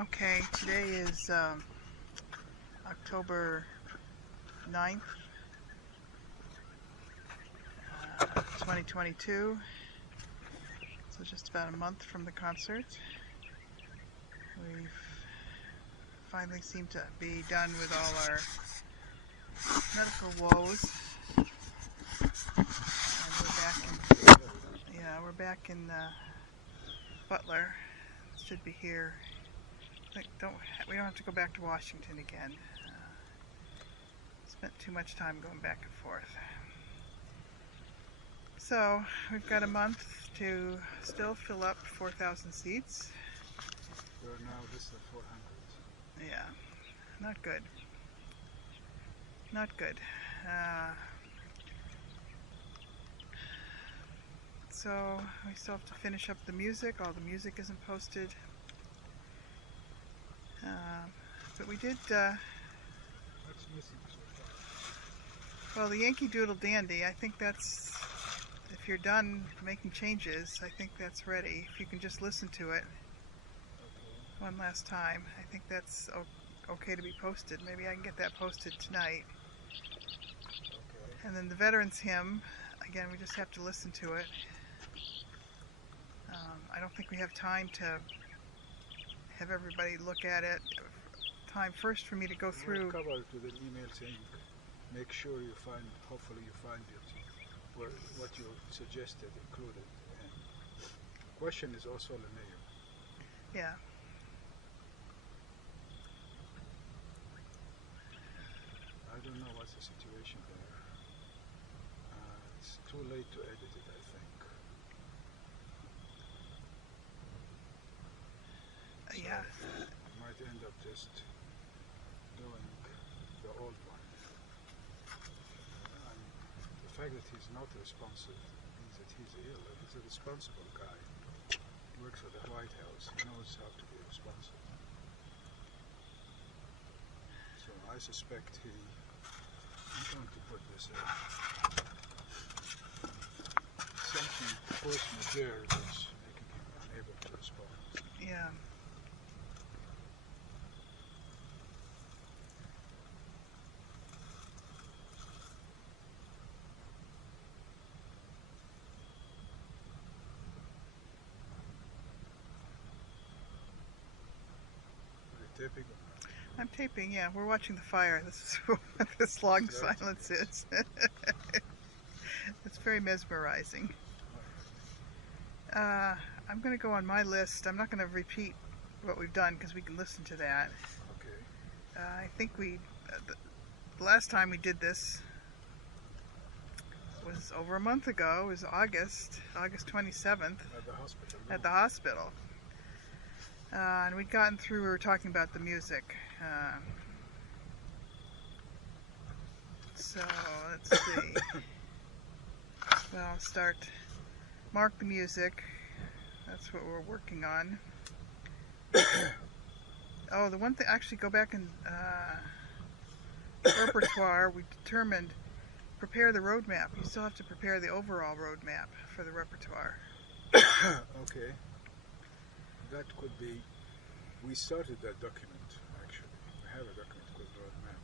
Okay, today is October 9th, 2022, so just about a month from the concert. We've finally seemed to be done with all our medical woes, and we're back in Butler. Should be here. We don't have to go back to Washington again. Spent too much time going back and forth. So we've got a month to still fill up 4,000 seats. We're now less than 400. Yeah, not good. Not good. So we still have to finish up the music. All the music isn't posted. But we did, What's missing so far? well, the Yankee Doodle Dandy, I think that's, if you're done making changes, I think that's ready. If you can just listen to it one last time, I think that's okay to be posted. Maybe I can get that posted tonight. Okay. And then the Veterans Hymn, again, we just have to listen to it. I don't think we have time to have everybody look at it. Time first for me to go through. We'll cover it with an email saying, make sure you find, hopefully you find it, where what you suggested included. And the question is also the mayor. Yeah. I don't know what's the situation there. It's too late to edit it, I think. Yeah. I might end up just doing the old one. And the fact that he's not responsive means that he's ill. He's a responsible guy. He works for the White House. He knows how to be responsive. So I suspect I'm going to put this in. Something force majeure that's making him unable to respond. Yeah. Are you taping? I'm taping, yeah. We're watching the fire. This is what this long silence is. It's very mesmerizing. I'm going to go on my list. I'm not going to repeat what we've done because we can listen to that. Okay. I think the last time we did this was over a month ago. It was August 27th. At the hospital. At the hospital. And we'd gotten through, we were talking about the music. So, let's see. Well, I'll start, mark the music. That's what we're working on. Oh, the one thing, actually go back and repertoire, we determined, prepare the roadmap. You still have to prepare the overall roadmap for the repertoire. Okay. That could be, we started that document, actually. We have a document called Roadmap.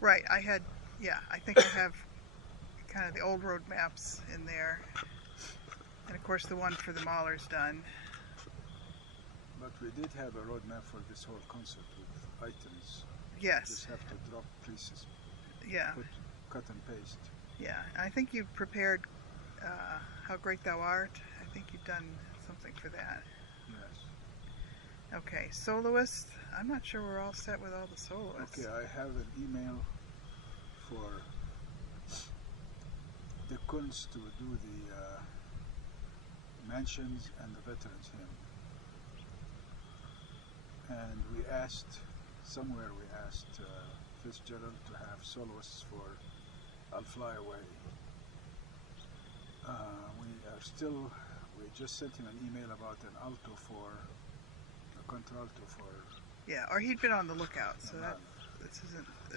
Right, I think I have kind of the old roadmaps in there. And of course the one for the Mahler's done. But we did have a roadmap for this whole concert with items. Yes. You just have to drop pieces. Yeah. Cut and paste. Yeah, I think you've prepared How Great Thou Art. I think you've done something for that. Yes. Okay, soloists. I'm not sure we're all set with all the soloists. Okay, I have an email for the Kunst to do the mentions and the Veterans Hymn. And we asked Fitzgerald to have soloists for I'll Fly Away. We just sent him an email about an alto for, a contralto for. Yeah, or he'd been on the lookout, so this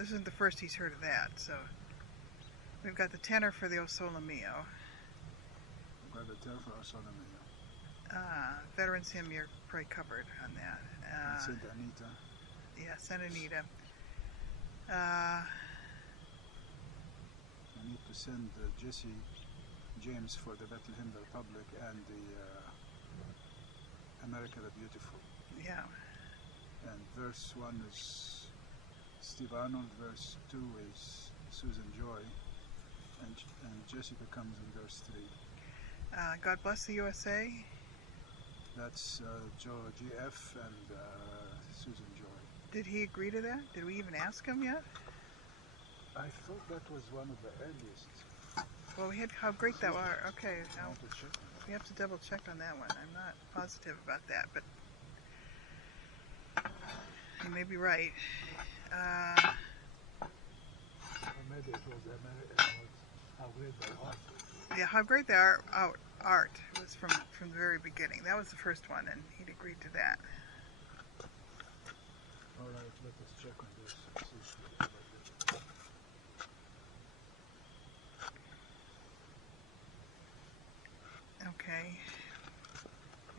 isn't the first he's heard of that. So we've got the tenor for the O Sole Mio. We've got the tenor for O Sole Mio. Veterans Hymn, you're probably covered on that. And Saint Anita. Yeah, Santa Anita. I need to send Jesse James for the Bethlehem the Republic and the America the Beautiful. Yeah. And verse 1 is Steve Arnold, verse 2 is Susan Joy, and Jessica comes in verse 3. God Bless the USA. That's Joe G.F. and Susan Joy. Did he agree to that? Did we even ask him yet? I thought that was one of the earliest. Well, we had How Great Thou Art. Okay, I now want to check on that. we have to double check on that one. I'm not positive about that, but you may be right. Or maybe it was How Great Thou Art. Yeah, How Great Thou Art was from the very beginning. That was the first one, and he'd agreed to that. All right, let us check on this. Okay.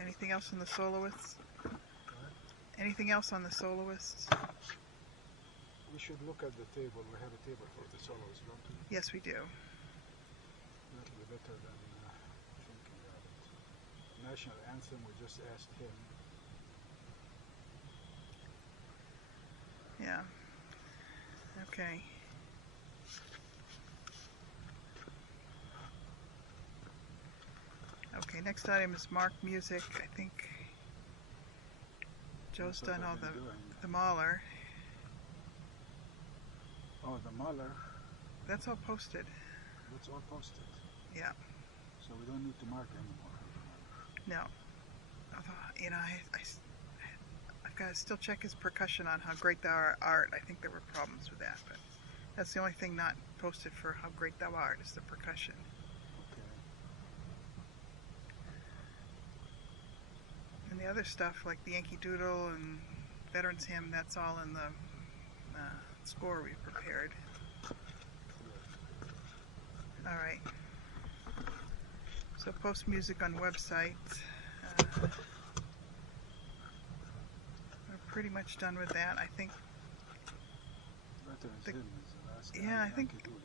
Anything else on the soloists? Anything else on the soloists? We should look at the table. We have a table for the solos, don't we? Yes, we do. That'll be better than thinking about it. National Anthem, we just asked him. Yeah. Okay. Okay, next item is Mark Music. I think Joe's That's what done all I've been doing. the Mahler. Oh, the Mahler, That's all posted. that's all posted. Yeah. So we don't need to mark anymore. No. Although, you know, I've got to still check his percussion on How Great Thou Art. I think there were problems with that, but that's the only thing not posted for How Great Thou Art is the percussion. Okay. And the other stuff, like the Yankee Doodle and Veterans Hymn, that's all in the score we prepared. All right. So post music on website. We're pretty much done with that. I think. Veterans The- Hymn is the last. yeah, I think- Yankee Doodle.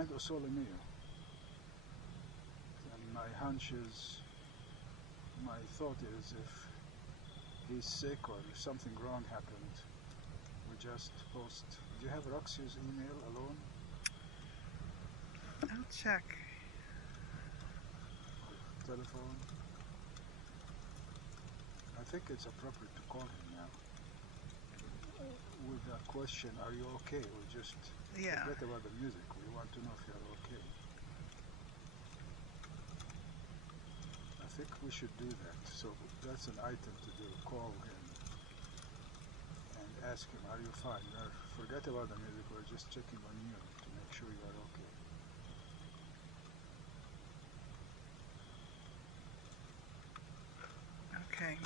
And O Sole Mio. And my hunch is, my thought is, if he's sick or if something wrong happened, we just post. Do you have Roxy's email alone? I'll check. Telephone? I think it's appropriate to call him now. With a question, are you okay? Or just Yeah. forget about the music. We want to know if you're okay. I think we should do that. So that's an item to do. Call him and ask him, are you fine? Or forget about the music. We're just checking on you to make sure you are okay. Okay.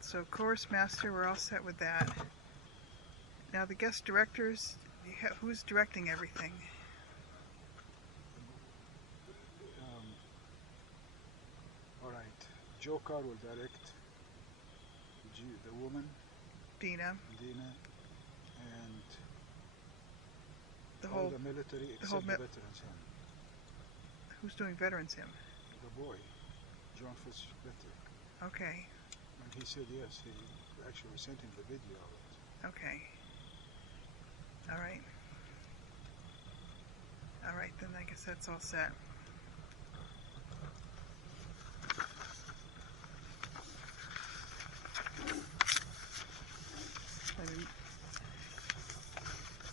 So Chorus Master, we're all set with that. Now the guest directors, who's directing everything? All right. Joe Carr will direct the woman, Dina, Dina, and the all whole, the military the whole except the veterans hymn. who's doing Veterans Hymn? The boy, John Fitzpatrick. Okay, And he said yes. He actually sent him the video of it. okay. All right. All right, then I guess that's all set.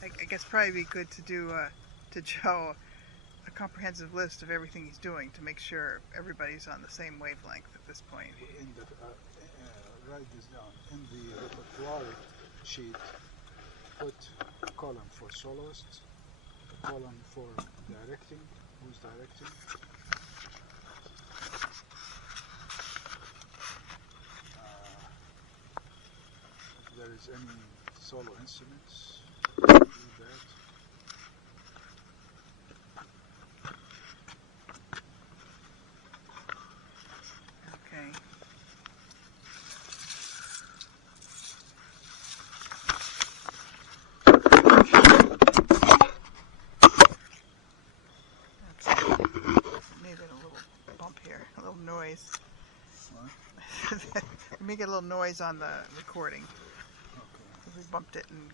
I guess probably be good to do to Joe a comprehensive list of everything he's doing to make sure everybody's on the same wavelength at this point. In the, write this down. In the repertoire sheet, put a column for soloists, a column for directing, who's directing. If there is any solo instruments, do that. there. A little noise. What? Make a little noise on the recording. Okay. We bumped it and.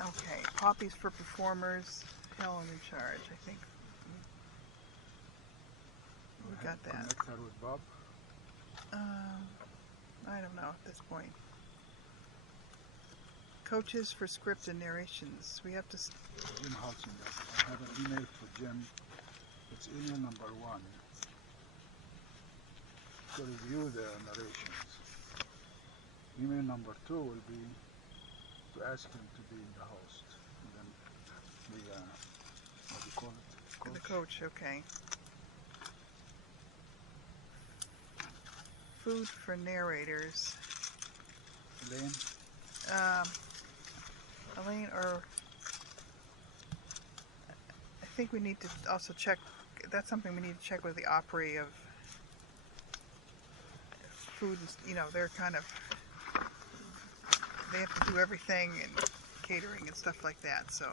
Okay, poppies for performers. Helen in charge, I think. We got that. Connect her with Bob. I don't know at this point. Coaches for script and narrations. We have to. Jim Halsinger. I have an email for Jim. It's email number 1. To review the narrations. Email number 2 will be to ask him to be the host. And then the, what do you call it? Coach? The coach, okay. Food for narrators. Elaine? Elaine, or I think we need to also check. That's something we need to check with the Opry of food. You know, they're kind of, they have to do everything and catering and stuff like that. So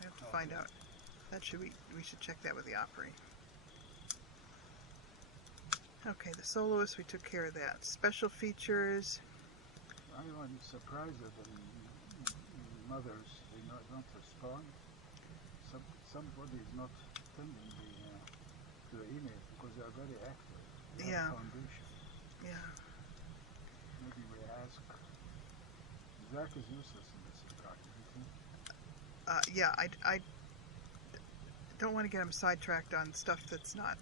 we have to find out. That should we should check that with the Opry. Okay, the soloists, we took care of that. Special features. I'm surprised that the mothers don't respond. Somebody is not sending to the email because they are very active. They have a foundation. Yeah. Maybe we ask. Zach is useless in this regard, isn't he? Yeah, I don't want to get him sidetracked on stuff that's not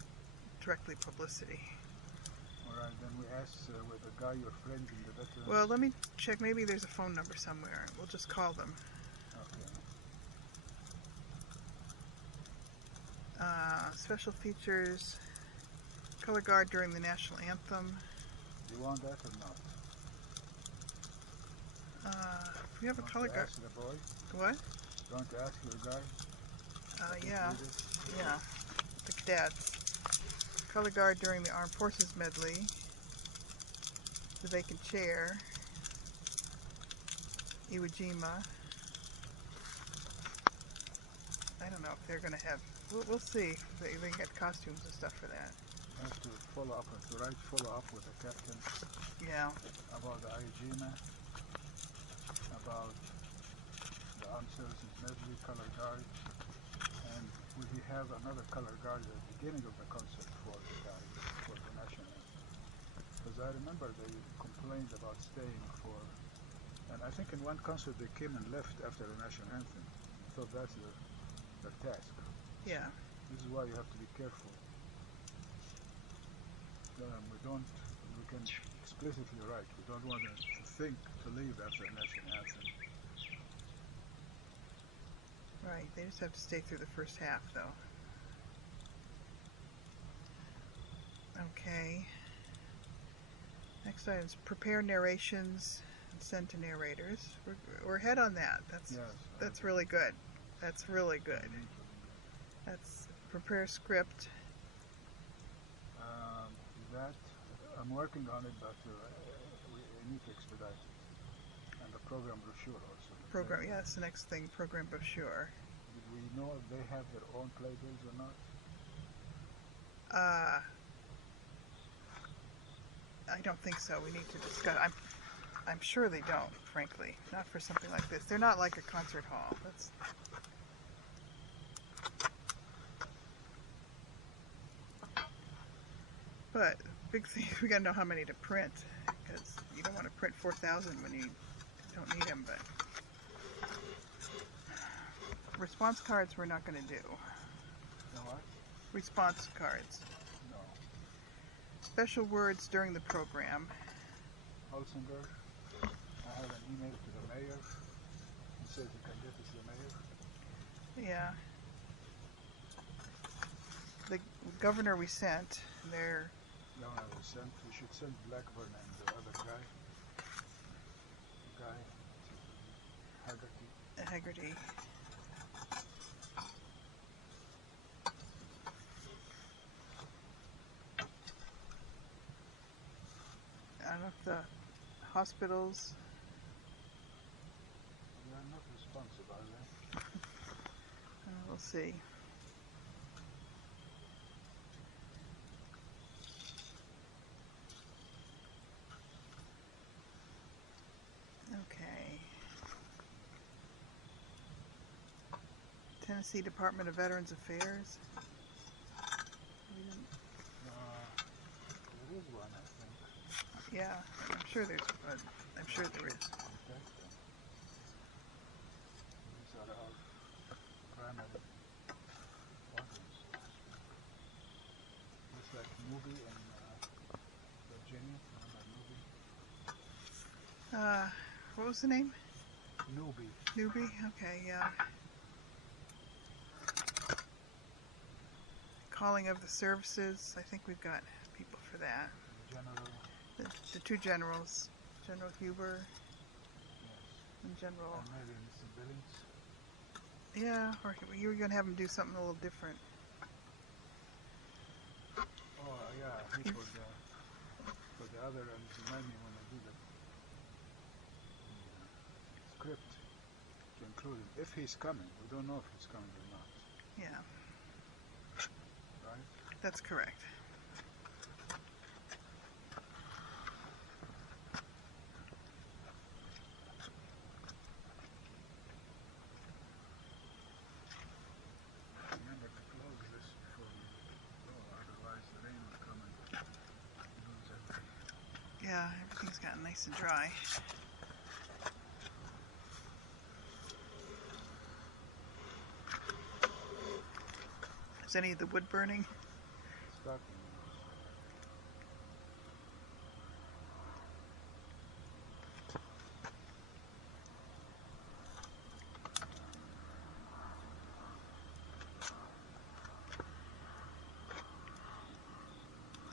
directly publicity. Alright, then we ask with the guy, your friend in the veterans. Well, let me check. Maybe there's a phone number somewhere. We'll just call them. Okay. Special features. Color guard during the national anthem. Do you want that or not? We have a color guard. Ask the boy? What? You want to ask your guy? Yeah. Yeah. The cadets. Color guard during the Armed Forces medley. The vacant chair. Iwo Jima. I don't know if they're going to have. We'll see. They got costumes and stuff for that. You have to follow up with the captain. Yeah. About the Iwo Jima. About the Armed Services medley, color guard. And will he have another color guard at the beginning of the concert for the national anthem? Because I remember they complained about staying for, and I think in one concert they came and left after the national anthem. So that's their task. Yeah. This is why you have to be careful. We can explicitly write, we don't want to think to leave after the national anthem. Right, they just have to stay through the first half, though. Okay. Next item is prepare narrations and send to narrators. We're ahead on that. That's really good. That's really good. That's prepare script. That I'm working on it, but we need to expedite it. And the program brochure also. Program, yes, the next thing, program brochure. Did we know if they have their own playbills or not? I don't think so. We need to discuss. I'm sure they don't, frankly. Not for something like this. They're not like a concert hall. That's. But big thing, we gotta know how many to print, because you don't want to print 4,000 when you don't need them. But response cards we're not going to do. No what? Response cards. No. Special words during the program. Halsinger, I have an email to the mayor. He says you can get it to the mayor. Yeah. The governor we sent, they're. Governor we sent. We should send Blackburn and the other guy. Haggerty. I don't know if the hospitals. They are not responsive, are they? We'll see. Tennessee Department of Veterans Affairs. We didn't- There is one, I think. Yeah, I'm sure there's. I'm sure there is. Contact them. These are our primary organs. It's like Newby in Virginia. Remember Newby? What was the name? Newby. Newbie? Okay, yeah. Calling of the services. I think we've got people for that. General. The two generals, General Huber Yes. and General. And maybe Mr. Billings. Yeah, or you were going to have him do something a little different. Oh, yeah, he for the other, and remind me when I do the script to include him. If he's coming, we don't know if he's coming or not, Yeah, right? that's correct. Remember to close this before we go, otherwise the rain will come and lose everything. Yeah, everything's gotten nice and dry. Is any of the wood burning? Starting.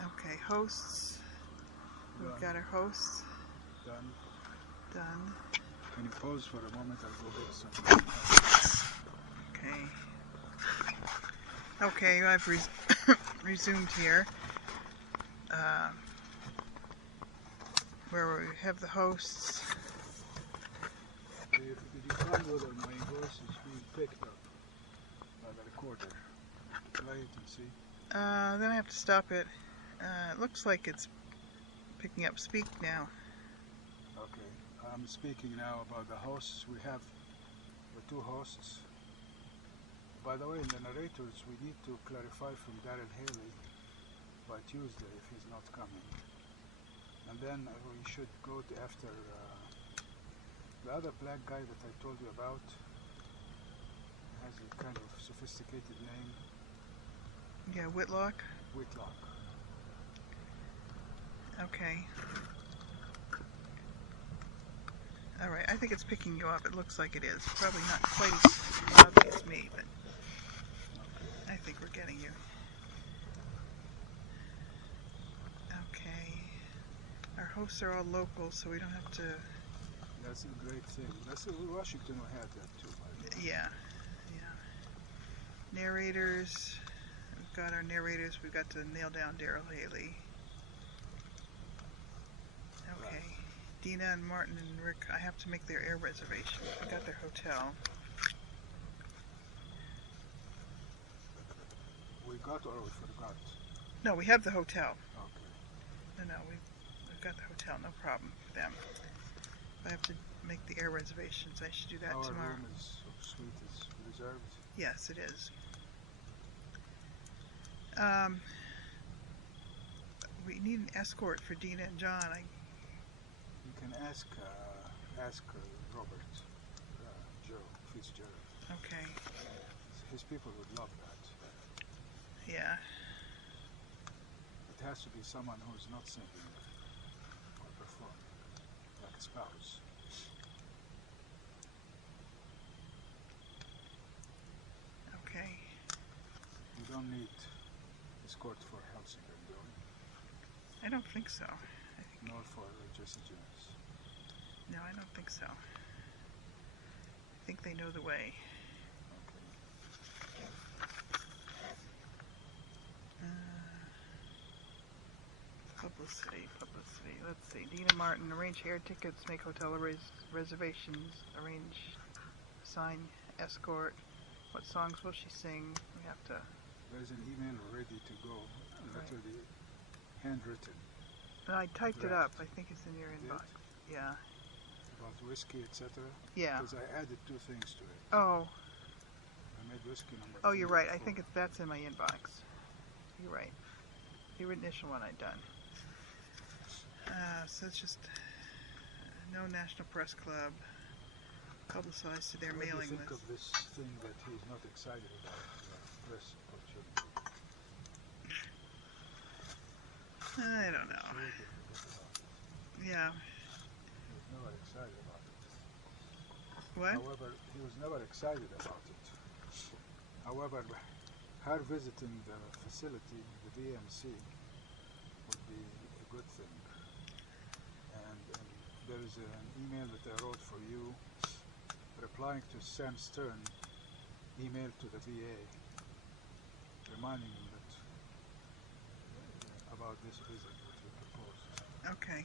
Okay, hosts. We've Done. got our hosts Done. done. Can you pause for a moment? I'll go get some. Okay. Okay, I've resumed here. Where we have the hosts. Did you find whether my voice is being picked up by the recorder? Play it and see. Then I have to stop it. It looks like it's picking up speak now. Okay, I'm speaking now about the hosts. We have the two hosts. By the way, in the narrators, we need to clarify from Daryl Haley by Tuesday if he's not coming. And then we should go to after the other black guy that I told you about. Has a kind of sophisticated name, Yeah, Whitlock. Whitlock. Okay. Alright, I think it's picking you up. It looks like it is. Probably not quite as loudly as me, but I think we're getting you. Okay. Our hosts are all local, so we don't have to... That's a great thing. Washington will have that too, by the way. Yeah. Narrators. We've got our narrators. We've got to nail down Daryl Haley. Okay. Right. Dina and Martin and Rick, I have to make their air reservation. We got their hotel. We got or we forgot? No, we have the hotel. Okay. No, we've got the hotel. No problem for them. I have to make the air reservations. I should do that Our tomorrow. room is suite is reserved. Yes, it is. We need an escort for Dina and John. You can ask Robert, Joe Fitzgerald. Okay. His people would love that. Yeah. It has to be someone who's not singing or performing, like a spouse. Okay. You don't need escort for Helsinger, do you? I don't think so. Nor for Jesse James. No, I don't think so. I think they know the way. Publicity. Let's see. Dina Martin, arrange air tickets, make hotel reservations, arrange, sign, escort. What songs will she sing? We have to... There's an email ready to go, literally handwritten, I typed it Draft. up. I think it's in your Did? inbox. Yeah. about whiskey, etc. Yeah. Because I added two things to it. Oh, And made whiskey number Oh, 3 you're or right. I 4. think that's in my inbox. You're right. The initial one I'd done. So it's just no National Press Club publicized to their What do you mailing think list. of this thing that he's not excited about, the press opportunity? I don't know. Absolutely forget about it. Yeah. He was never excited about it. What? However, he was never excited about it. However, her visiting the facility, the VMC, would be a good thing. And there is an email that I wrote for you, replying to Sam Stern email to the VA, reminding him that about this visit that we proposed. Okay.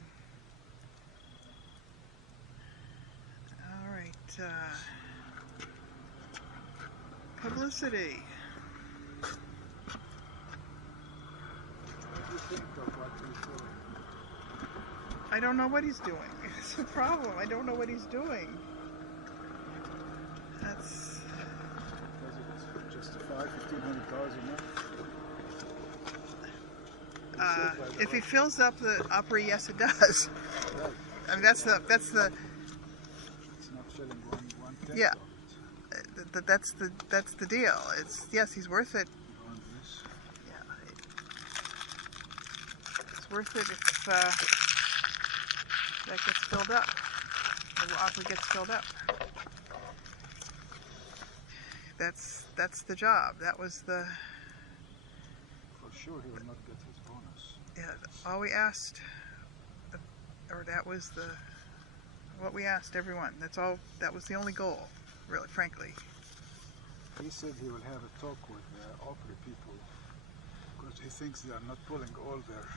All right. Publicity. What do you think of what he's doing? I don't know what he's doing. It's a problem. I don't know what he's doing. That's. Does it justify $1,500 a month? If he fills up the Opry, yes, it does. Right. I mean, that's the It's not filling one tenth Yeah. of it. that's the deal. It's yes, he's worth it. On this. Yeah, it's worth it if that gets filled up. The Opry gets filled up. That's the job. That was the For sure he will not get his bonus. yeah. All we asked, or that was what we asked everyone. That's all. That was the only goal, really, frankly. He said he will have a talk with the Opry people because he thinks they are not pulling all their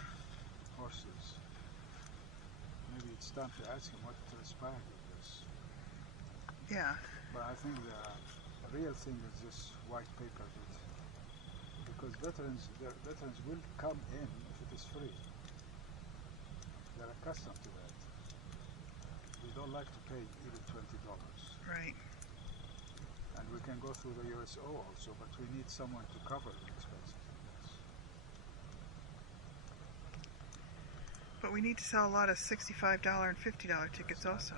horses. Maybe it's time to ask him what transpired with this. Yeah. But I think the real thing is this white paper bit. Because veterans will come in if it is free. They're accustomed to that. They don't like to pay even $20. Right. And we can go through the USO also, but we need someone to cover the expenses of this. But we need to sell a lot of $65 and $50 tickets also.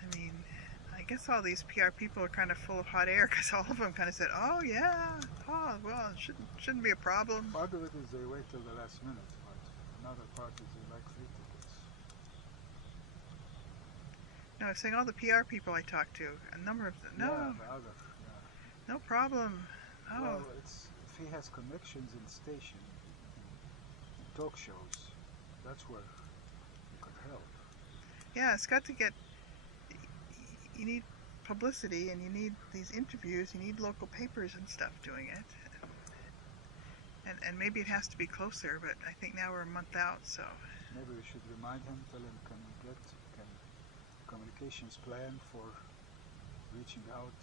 I mean, I guess all these PR people are kind of full of hot air because all of them kind of said, "Oh yeah, oh well, it shouldn't be a problem." Part of it is they wait till the last minute, but another part is they like free tickets. No, I'm saying all the PR people I talked to, a number of them, no, Yeah, the other, yeah. no problem. Oh, Well, it's if he has connections in station, in talk shows, that's where he could help. yeah, it's got to get. You need publicity, and you need these interviews. You need local papers and stuff doing it. And maybe it has to be closer, but I think now we're a month out, so. Maybe we should remind him, tell him, can communications plan for reaching out.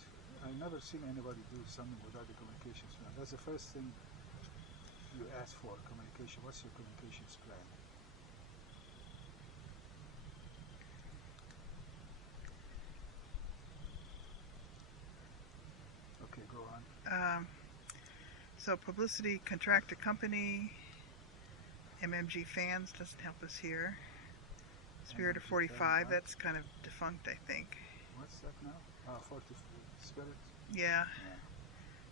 I've never seen anybody do something without a communications plan. That's the first thing you ask for, communication. What's your communications plan? Okay, go on. So publicity, contract a company. MMG Fans doesn't help us here. Spirit of MMG 45, Fans, what? that's kind of defunct, I think. What's that now? 40 Spirit? Yeah. Yeah.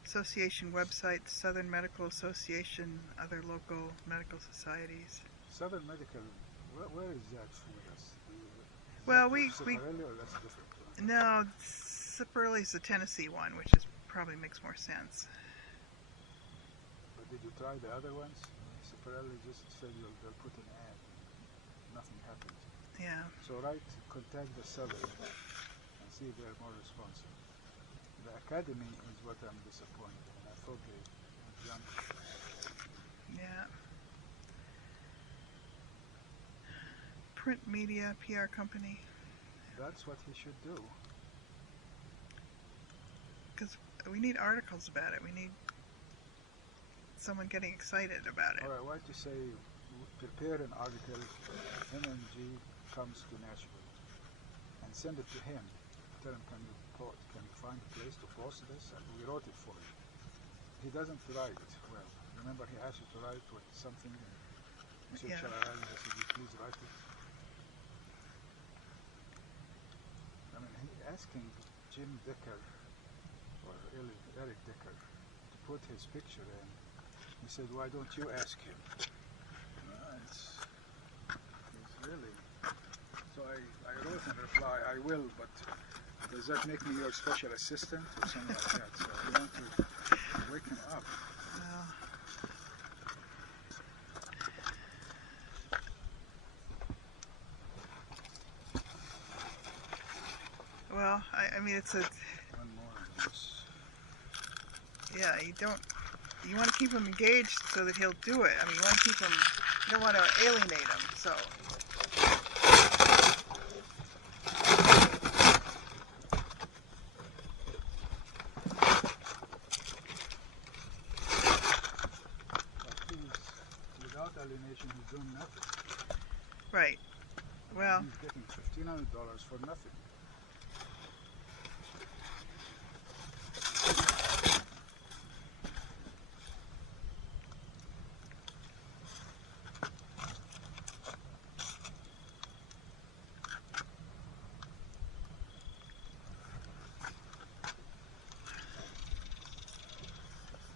Association website, Southern Medical Association, other local medical societies. Southern Medical, where is that with us? Well, we we Ciparelli or that's different? no, Ciparelli is the Tennessee one, which is probably makes more sense. But did you try the other ones? Ciparelli just said they'll put an ad. Nothing happened. Yeah. So contact the Southern and see if they're more responsive. The Academy is what I'm disappointed in. I thought they jumped. Yeah. Print media, PR company. That's what he should do. Because we need articles about it. We need someone getting excited about it. All right, why don't you say, prepare an article, MMG comes to Nashville, and send it to him. Tell him, can you find a place to post this? And we wrote it for you. He doesn't write well. Remember, he asked you to write with something, and you said, Yeah. shall I write? I said, you please write it. I mean, he asking Jim Decker or Eric Decker to put his picture in. He said, why don't you ask him? It's really. So I wrote in reply, I will, but does that make me your special assistant or something like that? So I want to wake him up. Well, I mean, it's a, One more on this. yeah, you want to keep him engaged so that he'll do it. I mean, you want to keep him, you don't want to alienate him, so. But without alienation, he's doing nothing. Right. Well, He's getting $1,500 for nothing.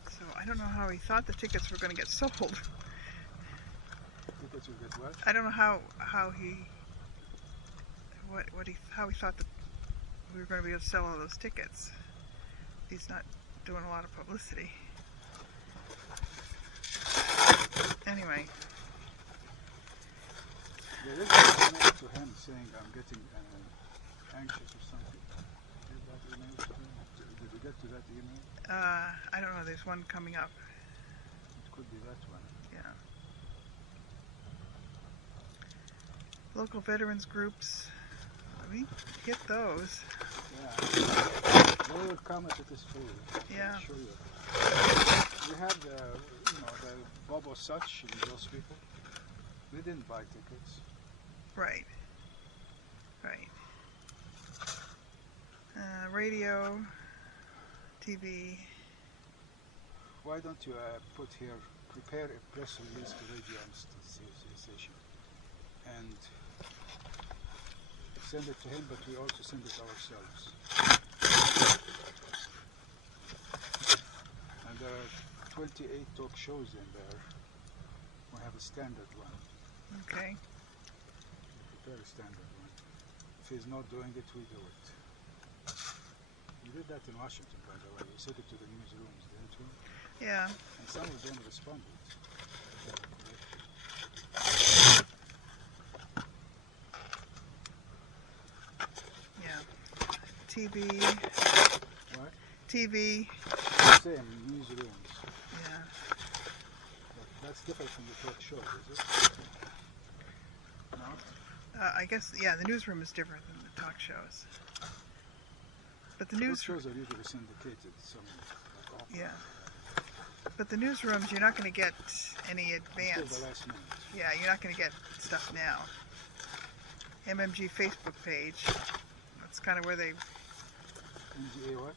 so I don't know how he thought the tickets were going to get sold. Tickets will get what? I don't know how he how he thought that we were going to be able to sell all those tickets. He's not doing a lot of publicity. Anyway, There is an email to him saying I'm getting anxious or something. Did that email to him? Did we get to that email? I don't know. There's one coming up. It could be that one. Yeah. Local veterans groups. We hit those. Yeah. They will come if it is free. Yeah. I assure you. We had the Bobo Such and those people. We didn't buy tickets. Right. Right. Radio, TV. Why don't you put here, prepare a press release to radio station and send it to him, but we also send it ourselves. And there are 28 talk shows in there. We have a standard one. Okay. We prepare a standard one. If he's not doing it, we do it. We did that in Washington, by the way. We sent it to the newsrooms, didn't we? Yeah. And some of them responded. Yeah. TV. What? TV. Same, newsrooms. Yeah. But that's different from the talk shows, is it? No? I guess, yeah, the newsroom is different than the talk shows. But the Talk newsroom, shows are usually syndicated. Some, like Oprah. yeah. But the newsrooms, you're not going to get any Until advance. the last minute. Yeah, you're not going to get stuff now. MMG Facebook page. That's kind of where they, NGA what?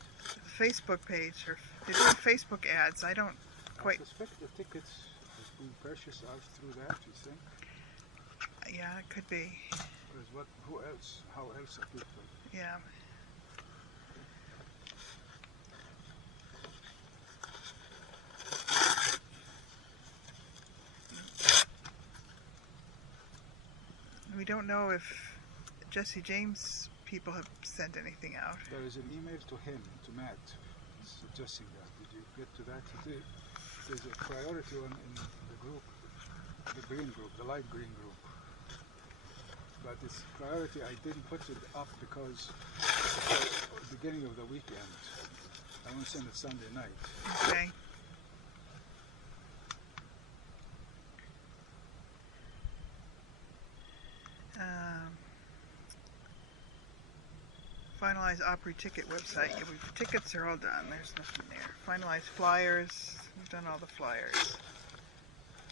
Facebook page, or they're doing Facebook ads. I don't quite, I suspect the tickets has been purchased out through that, you think? yeah, it could be. Because what, who else, how else are people? Yeah. We don't know if Jesse James people have sent anything out. There is an email to him, to Matt, suggesting that. Did you get to that? There's a priority one in the group, the green group, the light green group. But it's priority, I didn't put it up because beginning of the weekend. I want to send it Sunday night. Okay. Finalize Opry ticket website. Yeah, tickets are all done. There's nothing there. Finalize flyers. We've done all the flyers.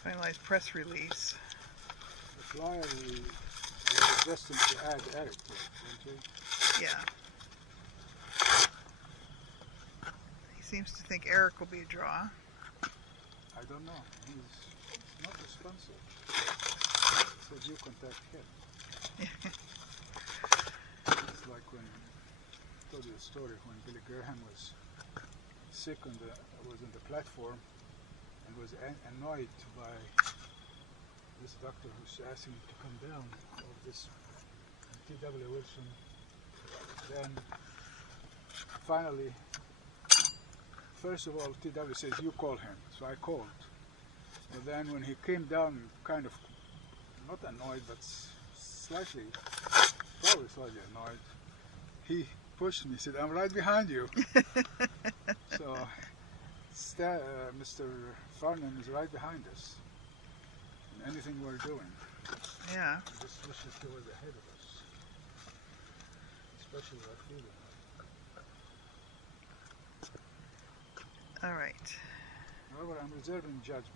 Finalize press release. The flyer we suggesting to add Eric to it, don't you? Yeah. He seems to think Eric will be a draw. I don't know. He's not responsive. Said you contact him. It's like when I told you the story when Billy Graham was sick was on the platform and was annoyed by this doctor who's asking him to come down of this T.W. Wilson. Then finally, first of all, T.W. says, you call him. So I called. But then when he came down, kind of, not annoyed, but probably slightly annoyed, he pushed me, said, I'm right behind you. So Mr. Farnham is right behind us in anything we're doing. Yeah. He just wishes he was ahead of us, especially our feeling. All right. However, I'm reserving judgment.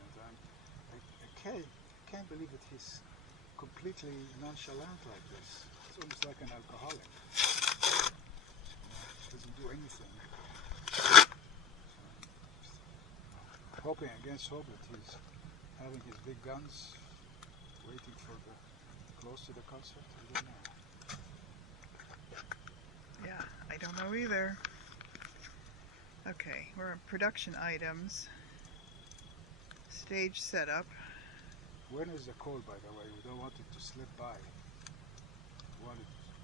I can't believe that he's completely nonchalant like this. It's almost like an alcoholic. Doesn't do anything. Hoping against hope that he's having his big guns waiting for close to the concert. I don't know. Yeah, I don't know either. Okay, we're on production items. Stage setup. When is the call, by the way? We don't want it to slip by.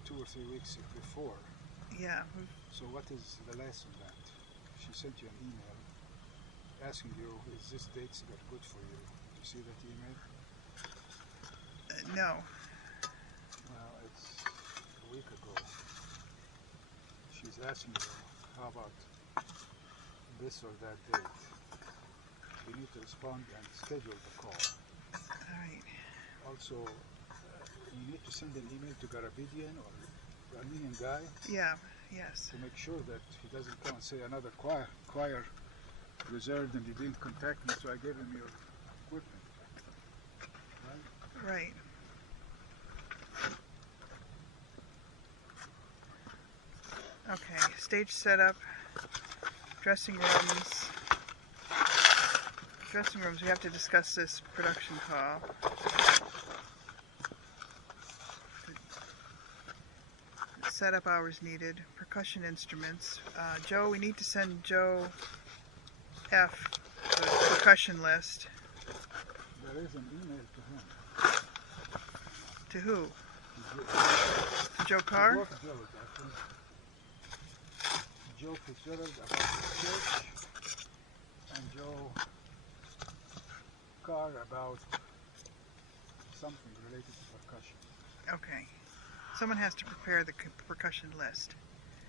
2 or 3 weeks before. Yeah. So what is the lesson that? She sent you an email asking you, is this dates that good for you? Did you see that email? No. Well, it's a week ago. She's asking you, how about this or that date? You need to respond and schedule the call. All right. Also, you need to send an email to Garabedian or Armenian guy. Yeah. Yes. To make sure that he doesn't come and say another choir reserved and he didn't contact me, so I gave him your equipment. Right? Right. Okay. Stage setup. Dressing rooms. Dressing rooms. We have to discuss this production call. Setup hours needed. Percussion instruments. Joe, we need to send Joe F. the percussion list. There is an email to him. To who? To Joe Carr? both Joes, actually. Joe Fitzgerald about the church and Joe Carr about something related to percussion. Okay. Someone has to prepare the percussion list.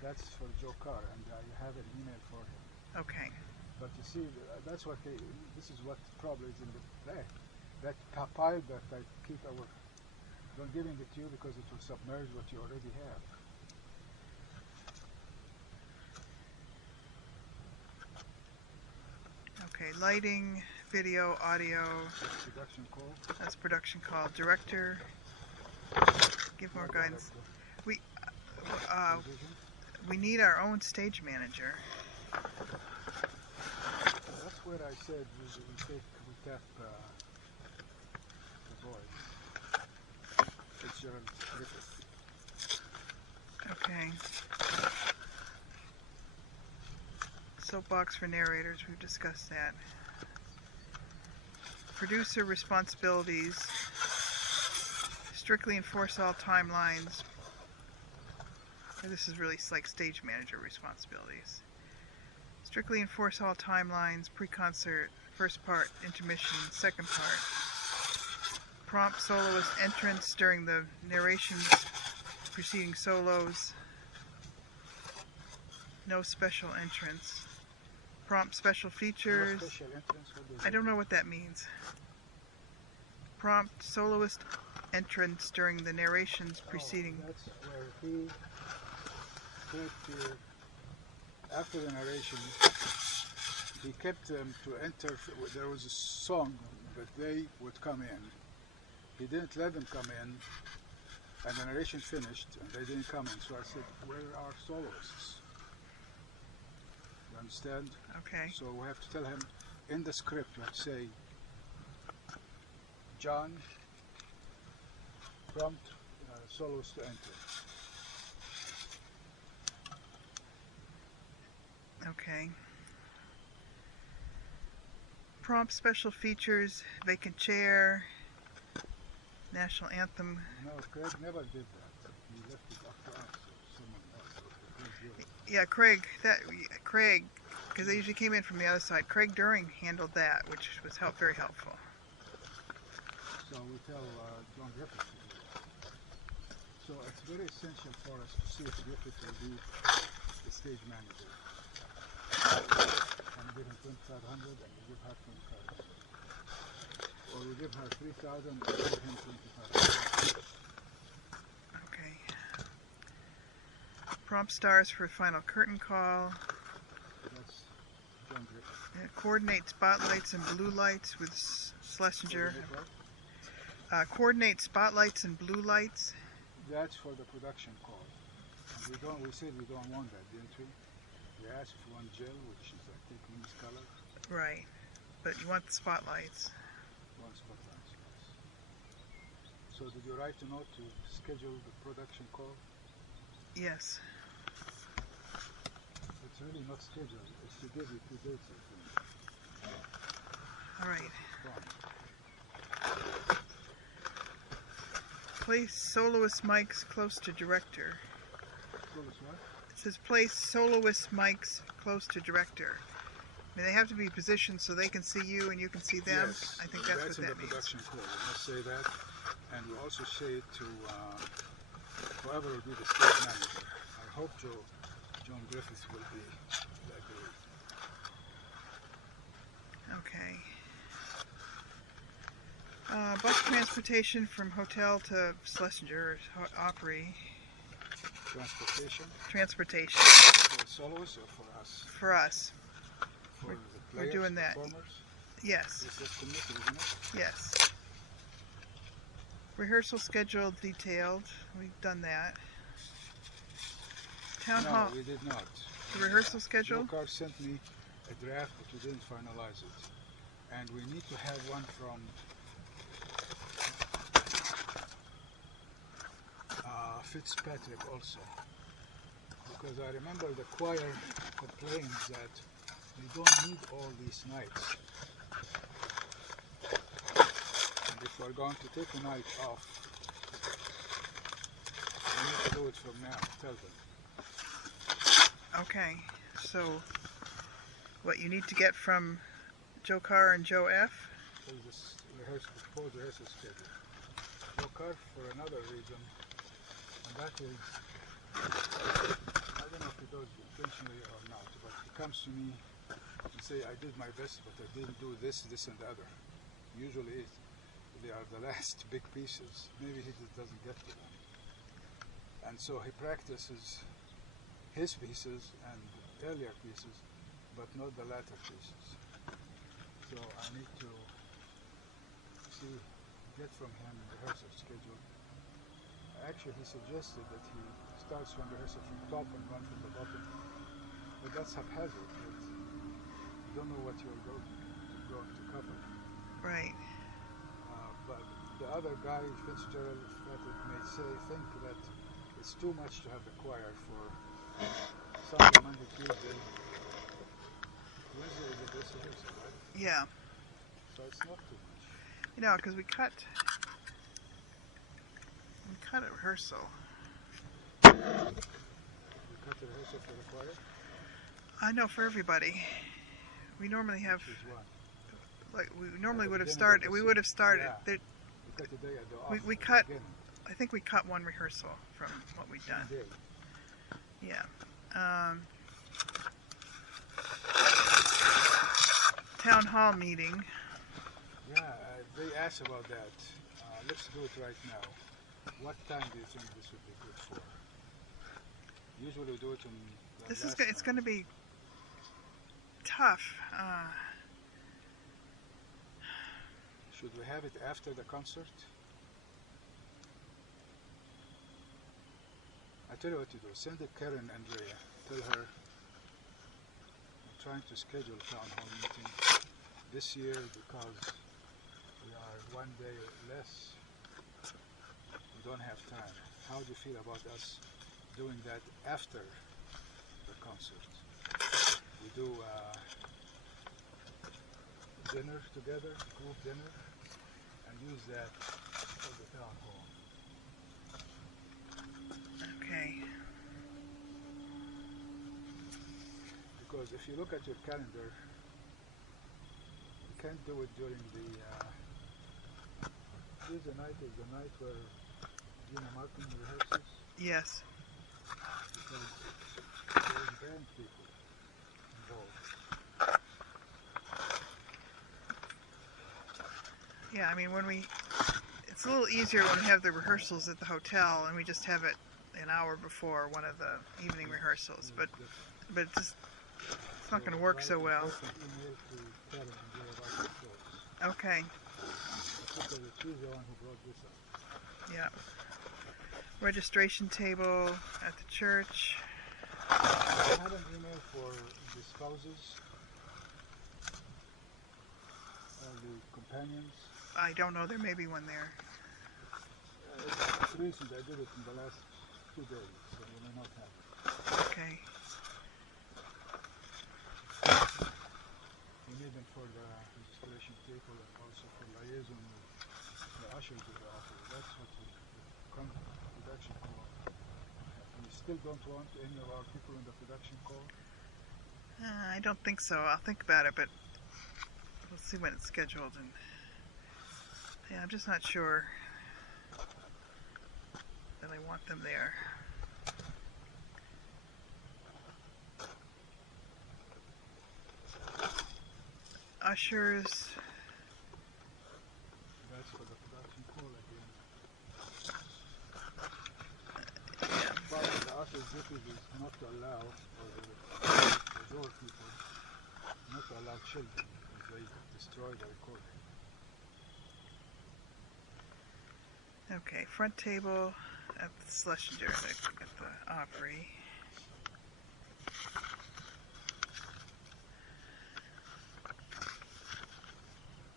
That's for Joe Carr, and you have an email for him. Okay. But you see, that's what this is what probably is in the back. That pile that I keep don't giving it to you because it will submerge what you already have. Okay, lighting, video, audio. That's production call. That's production call. Director. Give more guidance. We need our own stage manager. That's what I said. We tap the boy. Fitzgerald Griffith. Okay. Soapbox for narrators. We've discussed that. Producer responsibilities. Strictly enforce all timelines. This is really like stage manager responsibilities. Strictly enforce all timelines, pre-concert, first part, intermission, second part. Prompt soloist entrance during the narrations preceding solos. No special entrance. Prompt special features. No special entrance? I don't know what that means. Prompt soloist entrance during the narrations preceding. That's where he kept, after the narration, he kept them to enter. There was a song that they would come in. He didn't let them come in And the narration finished, and they didn't come in. So I said, "Where are soloists?" You understand? Okay. So we have to tell him in the script. We have to say, "John, prompt soloist to enter." Okay. Prompt special features, vacant chair, national anthem. No, Craig never did that. He left it up to us or someone else. Or Craig did it. Yeah, Craig, because they usually came in from the other side. Craig During handled that, which was very helpful. So we tell John Griffith to do it. So it's very essential for us to see if Griffith will be the stage manager. And we give him 2,500 and we give her 2,500. Or we give her 3,000 and we give him 2,500. Okay. Prompt stars for final curtain call. That's John Griffith. Coordinate spotlights and blue lights with Schlesinger. What? Coordinate spotlights and blue lights. That's for the production call. And we said we don't want that, didn't we? We asked for one gel, which is I think means color. Right. But you want the spotlights. One spotlight, yes. So did you write a note to schedule the production call? Yes. It's really not scheduled. It's to give you 2 dates, I think. All right. Fine. Place soloist mics close to director. Soloist what? It says place soloist mics close to director. I mean, they have to be positioned so they can see you and you can see them. Yes, I think that's what in that the means. production call. We must say that, and we also say it to whoever will be the stage manager. I hope John Griffith will be agree. Okay. Bus transportation from hotel to Schlesinger Opry. Transportation Transportation for the soloists or for us? for us. For We're- the we're players, doing that. performers? Yes. This is committed, isn't it? Yes. Rehearsal schedule detailed. We've done that. Town hall. No, we did not. The rehearsal schedule? Joe Carr sent me a draft, but we didn't finalize it. And we need to have one from Fitzpatrick also. Because I remember the choir complains that they don't need all these nights. And if we're going to take a night off, we need to do it from now. Tell them. Okay. So, what you need to get from Joe Carr and Joe F? Is this proposed rehearsal schedule. Joe Carr for another reason, and that is, I don't know if he does intentionally or not, but he comes to me and say, I did my best, but I didn't do this, this, and the other. Usually they are the last big pieces. Maybe he just doesn't get to them. And so he practices his pieces and earlier pieces, but not the latter pieces. So I need to get from him the rehearsal schedule. Actually, he suggested that he starts from rehearsal from top and run from the bottom, but that's haphazard. You don't know what you're going to cover. Right. But the other guy, Fitzgerald Patrick, may think that it's too much to have the choir for Sunday, Monday, Tuesday. Wednesday is the best rehearsal, right? Yeah. So it's not too much. You know, because we cut a rehearsal. We cut the rehearsal for the choir? I know for everybody. We normally have, Which is one. like, we normally At the would have beginning of started. the We se- would have started. Yeah. There, We cut the day at the off we at the cut- beginning. I think we cut one rehearsal from what we've done. Day. Yeah. Town hall meeting. Yeah, they asked about that. Let's do it right now. What time do you think this would be good for? Usually we do it in the last It's going to be tough. Should we have it after the concert? I tell you what to do. Send it Karen Andrea. Tell her I'm trying to schedule a town hall meeting this year because we are one day less. We don't have time. How do you feel about us doing that after the concert? We do dinner together, group dinner, and use that for the town hall. Okay. Because if you look at your calendar, you can't do it during the Tuesday night is the night where Gina Martin rehearses, Yes. because there's band people involved. Yeah, I mean, it's a little easier when we have the rehearsals at the hotel and we just have it an hour before one of the evening rehearsals, but it's not going to work so well. Email to Karen Andrea about the shows. Okay. Particularly she's the one who brought this up. Yeah. Registration table at the church. I have an email for the spouses or the companions. I don't know, there may be one there. It's recent, I did it in the last 2 days, so you may not have it. Okay. We need them for the registration table and also for liaison with the ushers of the office. That's what we come to the production call. We still don't want any of our people in the production call. I don't think so. I'll think about it, but we'll see when it's scheduled. And yeah, I'm just not sure that I want them there. Ushers. That's for the production call again. Yeah. Part of the usher's duties is not to allow, or the door people, not to allow children because they destroy the recording. Okay, front table at the Schlesinger at the Opry.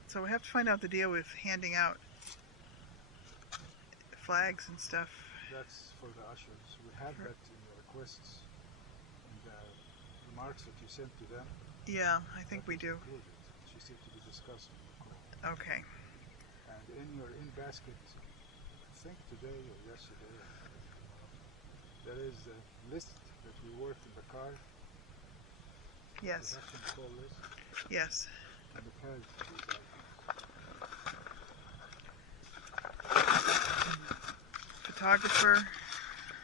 So we have to find out the deal with handing out flags and stuff. That's for the ushers. We have that in the requests, in the remarks that you sent to them. Yeah, I think That we is do. included. She said to be discussed in the call. Okay. And in your in-basket, I think today or yesterday, there is a list that we worked in the car, Yes. production call list, Yes. and it has these items. Photographer.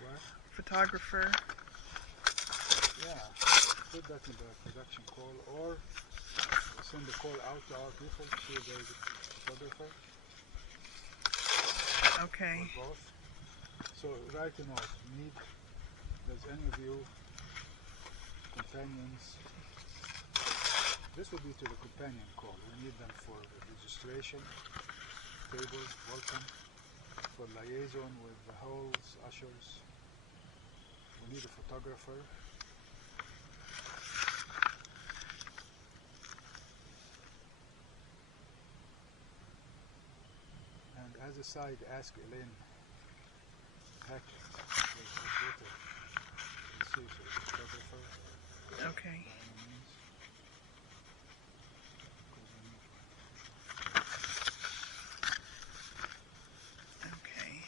What? Photographer. Yeah, put that in the production call, or send the call out to our people to see if there is a photographer, Okay. or both. So write a note. Does any of you companions? This will be to the companion call. We need them for registration, tables, welcome, for liaison with the halls, ushers. We need a photographer. And as a side, ask Elaine Hackett, who's her daughter, and see if she's a photographer. Okay. By any means. Okay.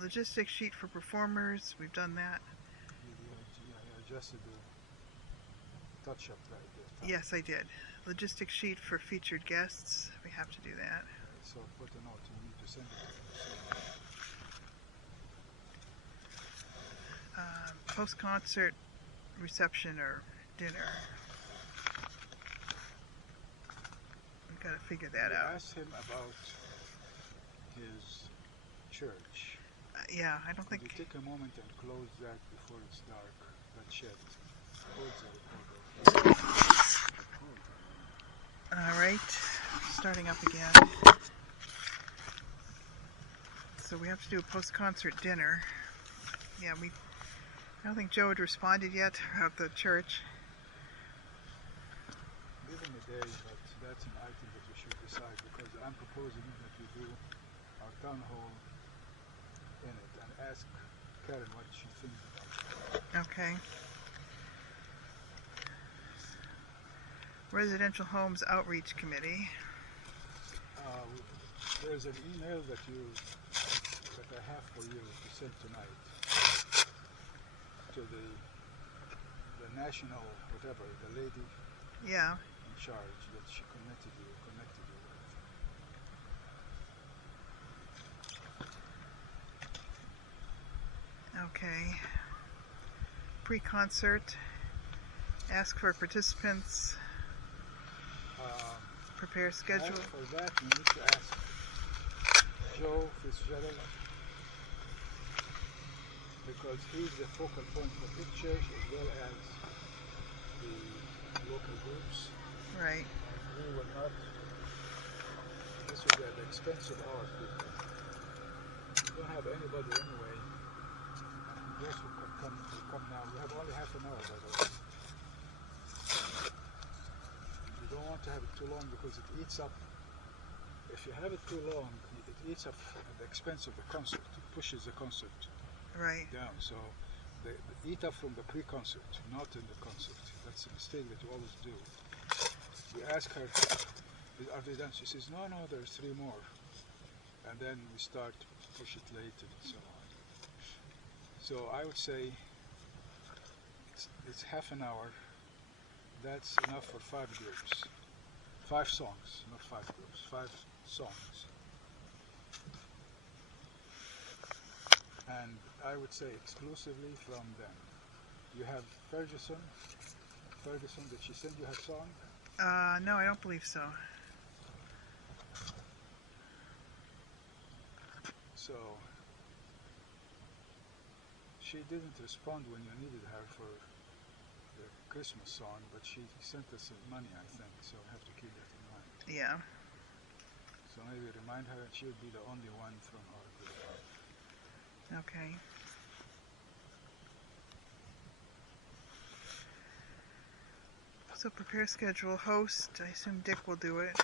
Logistics sheet for performers. We've done that. You adjusted the touch-up right there. Yes, I did. Logistics sheet for featured guests. We have to do that. So put a note. You need to send it to them. Post-concert reception or dinner. We've got to figure that out. Ask him about his church. Yeah, I don't Could think... you take a moment and close that before it's dark? That shed. Close that. All right. Starting up again. So we have to do a post-concert dinner. Yeah, we I don't think Joe had responded yet about the church. Give him a day, but that's an item that we should decide because I'm proposing that we do our town hall in it and ask Karen what she thinks about it. Okay. Residential Homes Outreach Committee. There's an email that I have for you to send tonight to the national whatever, the lady Yeah. in charge that she connected you with. Okay. Pre-concert. Ask for participants. Prepare schedule. For that, you need to ask Joe Fitzgerald because he's the focal point for pictures as well as the local groups. Right. We will not. This will be at the expense of our people. We don't have anybody anyway. Those who can come now. We have only half an hour, by the way. You don't want to have it too long because it eats up. If you have it too long, it eats up at the expense of the concert. It pushes the concert Right. down. So they eat up from the pre-concert, not in the concert. That's a mistake that you always do. We ask her, are they done? She says, no, there's 3 more. And then we start to push it late and so on. So I would say it's half an hour. That's enough for 5 groups. 5 songs, not 5 groups, 5 songs. And I would say exclusively from them. You have Ferguson, did she send you her song? No, I don't believe so. So she didn't respond when you needed her for the Christmas song, but she sent us some money, I think, so I have to keep that in mind. Yeah. So maybe remind her, and she would be the only one from our group. Okay. So prepare schedule. Host, I assume Dick will do it.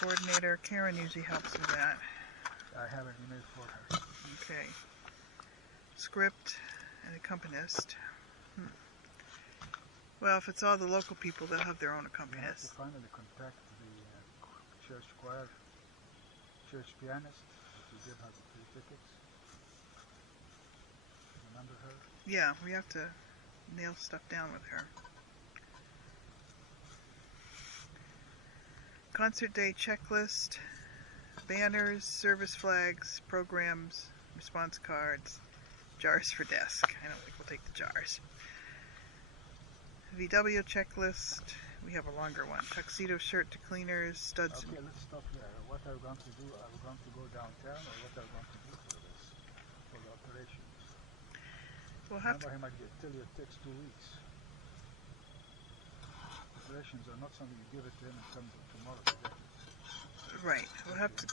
Coordinator, Karen usually helps with that. I have an email for her. Okay. Script and accompanist. Well, if it's all the local people, they'll have their own We have to accompanist. finally contact the church choir, church pianist, that we give her the 3 tickets. Remember her? Yeah, we have to nail stuff down with her. Concert day checklist, banners, service flags, programs, response cards, jars for desk. I don't think we'll take the jars. VW checklist, we have a longer one. Tuxedo shirt to cleaners, studs. Okay, let's stop here. What are we going to do? Are we going to go downtown, or what are we going to do for this, for the operations? We'll have Remember, he might tell you it takes 2 weeks. Operations are not something you give it to him and come tomorrow to get it. Right. We'll have to.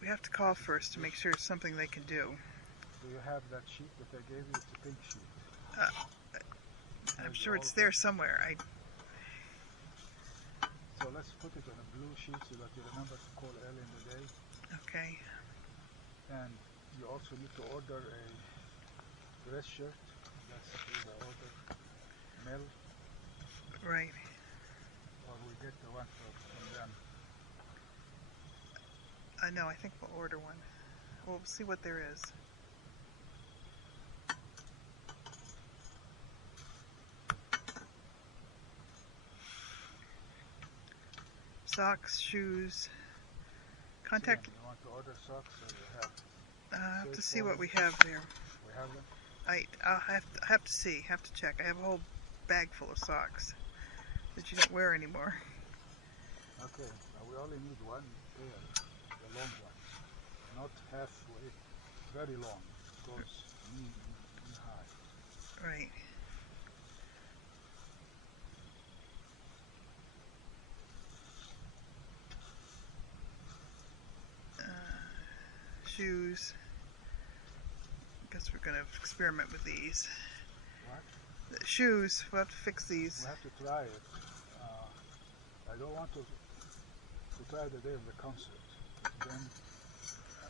We have to call first to make sure it's something they can do. Do you have that sheet that I gave you? It's a pink sheet. I'm sure it's there somewhere. So let's put it on a blue sheet so that you remember to call early in the day. Okay. And you also need to order a dress shirt. That's the order. Mail. Right. Or we get the one from them. No, I think we'll order one. We'll see what there is. Socks, shoes. Contact. You want to order socks, or you have? I have to see what we have there. We have them. I have to see. Have to check. I have a whole bag full of socks that you don't wear anymore. Okay. Now we only need 1 pair, the long one, not halfway, very long. It goes knee high. Right. Shoes. going to experiment with these. What? The shoes, we'll have to fix these. We have to try it. I don't want to try the day of the concert. Then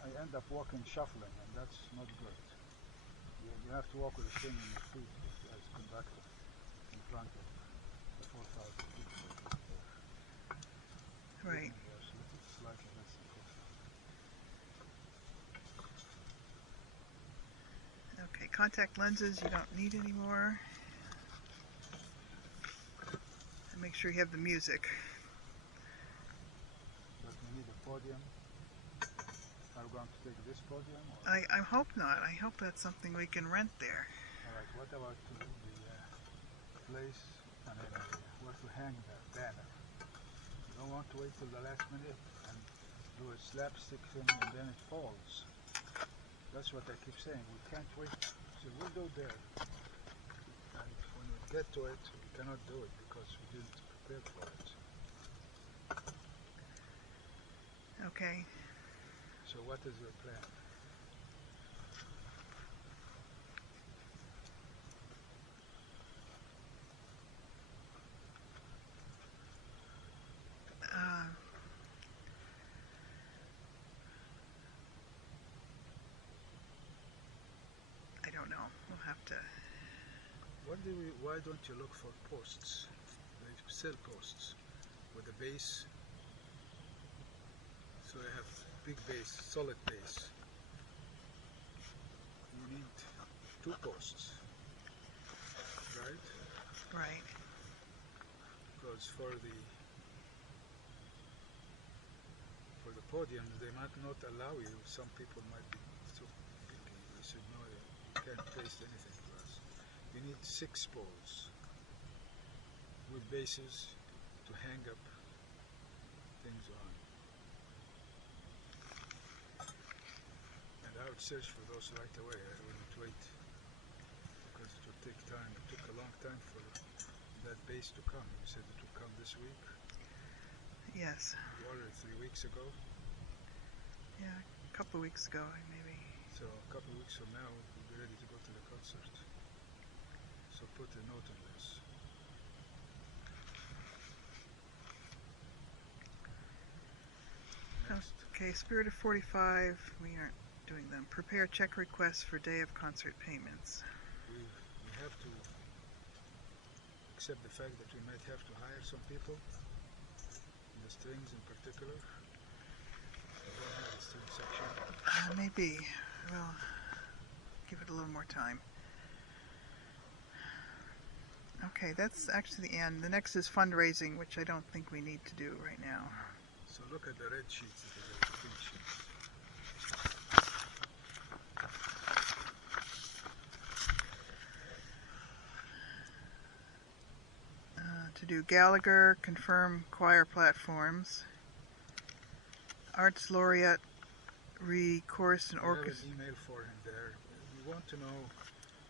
I end up walking shuffling, and that's not good. You have to walk with a thing in your feet as conductor in front of the 4,000 people. Right. Slightly less than 4,000. Okay, contact lenses you don't need anymore. And make sure you have the music. But we need a podium. Are we going to take this podium? Or? I hope not. I hope that's something we can rent there. Alright, what about the place, I mean, where to hang the banner? You don't want to wait till the last minute and do a slapstick thing and then it falls. That's what I keep saying. We can't wait. So we'll go there. And when we get to it, we cannot do it because we didn't prepare for it. Okay. So what is your plan? I don't know. We'll have to. Why don't you look for posts? They sell posts with a base. So you have big base, solid base. You need 2 posts, right? Right. Because for the podium, they might not allow you. Some people might be so picky. They said no, you can't taste anything to us. You need 6 poles with bases to hang up things on. And I would search for those right away. I wouldn't wait because it would take time. It took a long time for that base to come. You said it would come this week. Yes. You ordered 3 weeks ago. Yeah, a couple of weeks ago, maybe. So a couple of weeks from now, we'll be ready to go to the concert. So put a note on this. Next. Okay, Spirit of 45, we aren't doing them. Prepare check requests for day of concert payments. We have to accept the fact that we might have to hire some people, the strings in particular. We don't have a string section. Maybe. Well, give it a little more time. Okay, that's actually the end. The next is fundraising, which I don't think we need to do right now. So look at the red sheets that are the pink sheets. To do Gallagher, confirm choir platforms, Arts Laureate, re-chorus and We have orchestra. an email for him there. We want to know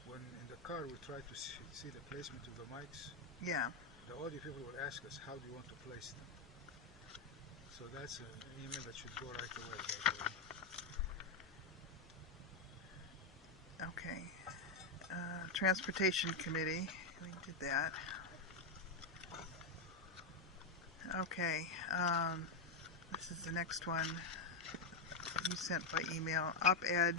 when in the car we try to see the placement of the mics. Yeah, The audio people will ask us, how do you want to place them? So that's an email that should go right away, by the way. okay. Transportation Committee, we did that. Okay, this is the next one you sent by email. Op-ed,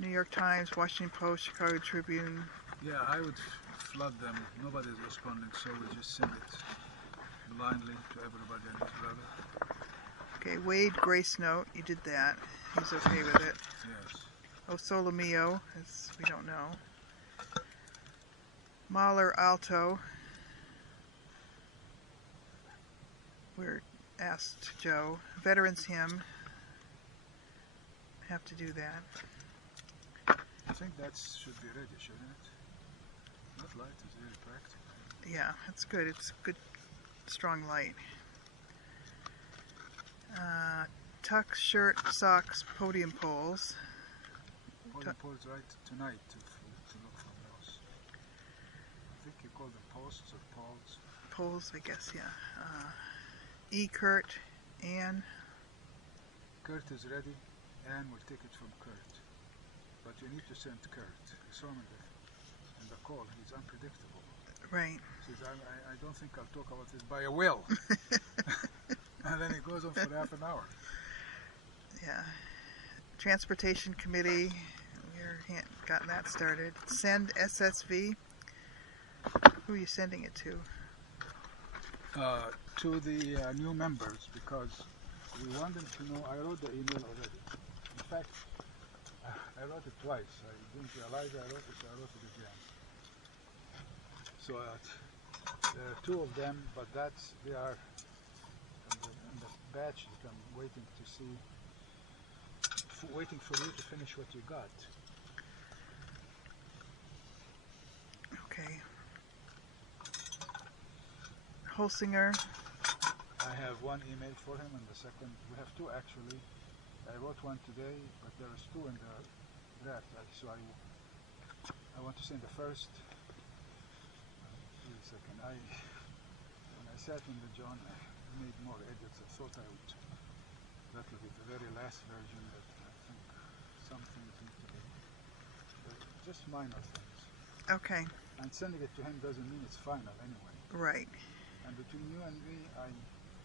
New York Times, Washington Post, Chicago Tribune. Yeah, I would flood them. Nobody's responding, so we just send it blindly to everybody and his brother. Okay, Wade Grace Note, you did that. He's okay with it. Yes. O Solo Mio, as we don't know. Mahler Alto. We're asked Joe. Veterans Hymn. Have to do that. I think that should be ready, shouldn't it? That light is very practical. Yeah, that's good. It's good, strong light. Tuck, shirt, socks, podium poles. Podium poles right tonight to look for those. I think you call them posts or poles. Poles, I guess, yeah. Kurt, Ann. Kurt is ready. Anne will take it from Kurt. but you need to send Kurt. You saw him in the call. He's unpredictable. Right. He says, I don't think I'll talk about this, but I will. And then it goes on for half an hour. Yeah. Transportation Committee, we're gotten that started. Send SSV. Who are you sending it to? To the new members, because we want them to know. I wrote the email already. In fact, I wrote it twice. I didn't realize I wrote it, so I wrote it again. So there are two of them, but they are in the batch that I'm waiting to see, waiting for you to finish what you got. Okay. Holsinger. I have one email for him, and the second, we have two actually. I wrote one today, but there is two in the draft, so I want to send the first. Wait a second. When I sat in the John, I made more edits. I thought that would be the very last version, but I think some things need to be just minor things. Okay. And sending it to him doesn't mean it's final anyway. Right. And between you and me, I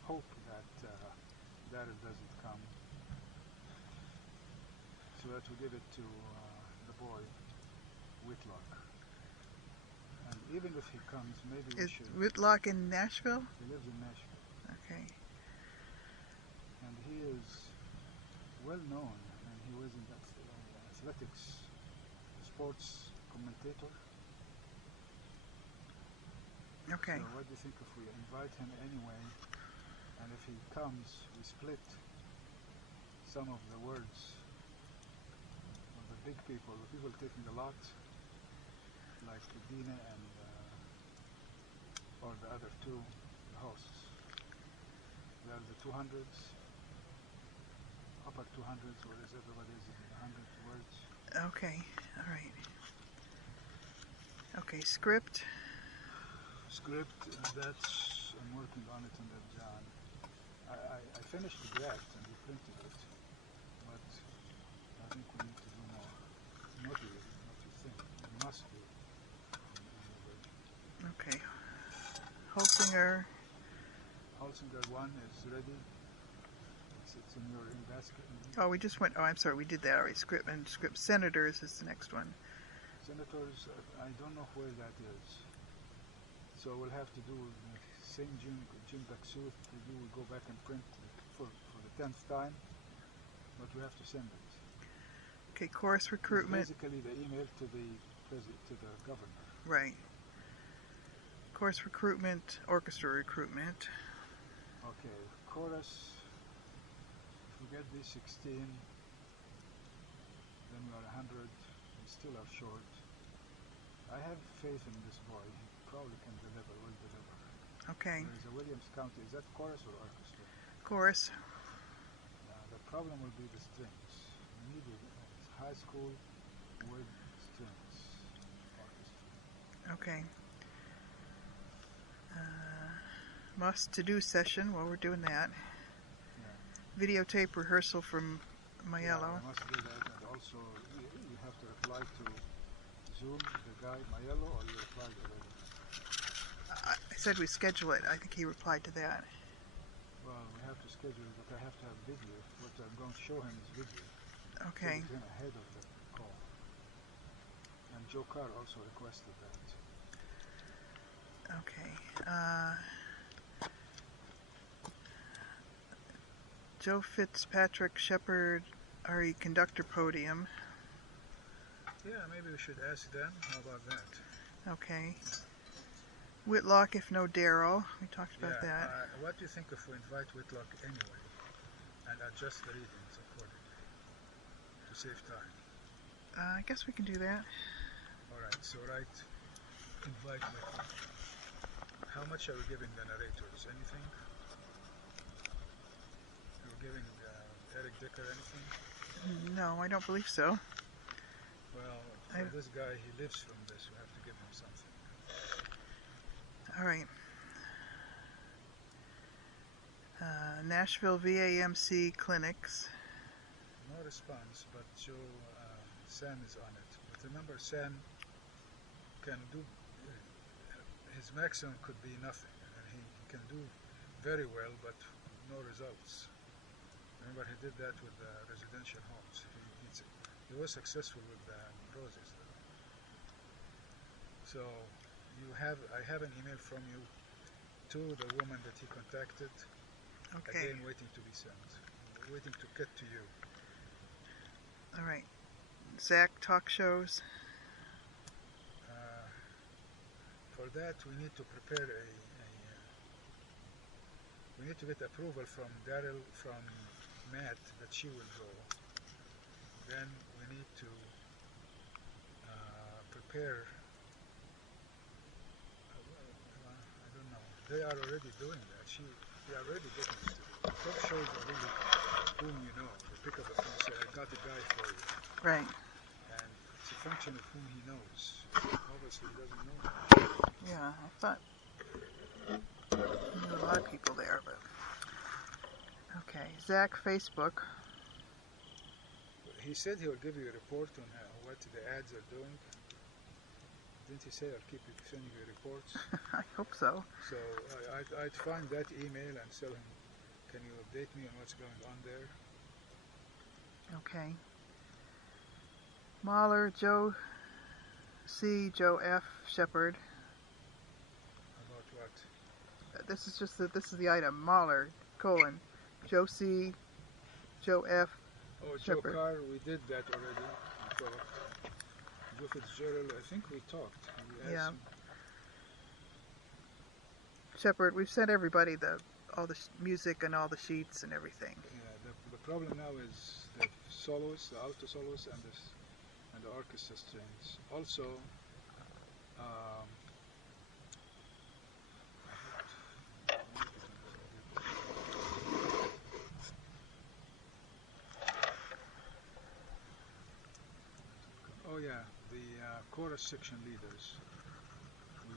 hope that it doesn't come, so that we give it to the boy, Whitlock. And even if he comes, maybe we Is should. Whitlock in Nashville? He lives in Nashville. Okay. And he is well known, and he was in athletics, sports commentator. Okay. So what do you think if we invite him anyway, and if he comes, we split some of the words of the big people, the people taking a lot, like Dina and or the other two hosts. They are the 200s, upper 200s, whereas everybody is in 100 words. Okay. All right. Okay. Script. Script, I'm working on it in the John. I finished the draft and we printed it, but I think we need to do more. Not you think. We must do it. Okay. Holsinger. Holsinger 1 is ready. It's in your basket. Oh, we just went. Oh, I'm sorry. We did that already. Script and script. Senators is the next one. Senators, I don't know where that is. So we'll have to do the same Jim Baksud review. We go back and print for the 10th time, but we have to send it. Okay, course recruitment. It's basically the email to the governor. Right. Course recruitment, orchestra recruitment. Okay, chorus. If we get these 16, then we are 100. We still are short. I have faith in this boy. He probably can deliver, will deliver. Okay. There is a Williams County. Is that chorus or orchestra? Chorus. The problem will be the strings. We need a high school with strings orchestra. Okay. Must to-do session while we're doing that. Yeah. Videotape rehearsal from Maiello. Yeah, I must do that, and also you have to reply to Zoom, the guy Maiello, or you replied already? I said we schedule it. I think he replied to that. Well, we have to schedule it, but I have to have video. What I'm going to show him is video. Okay. So he's ahead of the call. And Joe Carr also requested that. Okay. Joe Fitzpatrick Shepherd RE conductor podium. Yeah, maybe we should ask them. How about that? Okay. Whitlock, if no Darrell. We talked about that. What do you think if we invite Whitlock anyway and adjust the readings accordingly to save time? I guess we can do that. Alright, so invite Whitlock. How much are we giving the narrators? Anything? Are we giving Eric Dicker anything? No, I don't believe so. Well, for this guy, he lives from this. We have to give him something. All right. Nashville VAMC clinics. No response, but Joe Sam is on it. But remember, Sam can do, his maximum could be nothing. And he can do very well, but no results. Remember, he did that with residential homes. He was successful with roses, though. So I have an email from you to the woman that he contacted. Okay. Again, waiting to be sent. Waiting to get to you. All right. Zach talk shows. For that, we need to prepare we need to get approval from Daryl, from Matt, that she will go. Then we need to prepare. I don't know. They are already doing that. They are already getting it. Talk shows are really whom you know. They pick up the phone and say, I got a guy for you. Right. And it's a function of whom he knows. Obviously, he doesn't know. Yeah, I thought I knew a lot of people there, but okay. Zach Facebook. He said he will give you a report on what the ads are doing. Didn't he say I'll keep sending you reports? I hope so. So I'd find that email and tell him, can you update me on what's going on there? Okay. Mahler, Joe C, Joe F, Shepard. About what? This is the item. Mahler, colon, Joe C, Joe F. Oh, Joe Shepard. Carr, we did that already. We talked. Joe Fitzgerald, I think we talked. We Yeah. him. Shepard. We've sent everybody all the music and all the sheets and everything. Yeah, the problem now is the soloists, the alto soloists, and the orchestra strings. Also, oh yeah, the chorus section leaders. We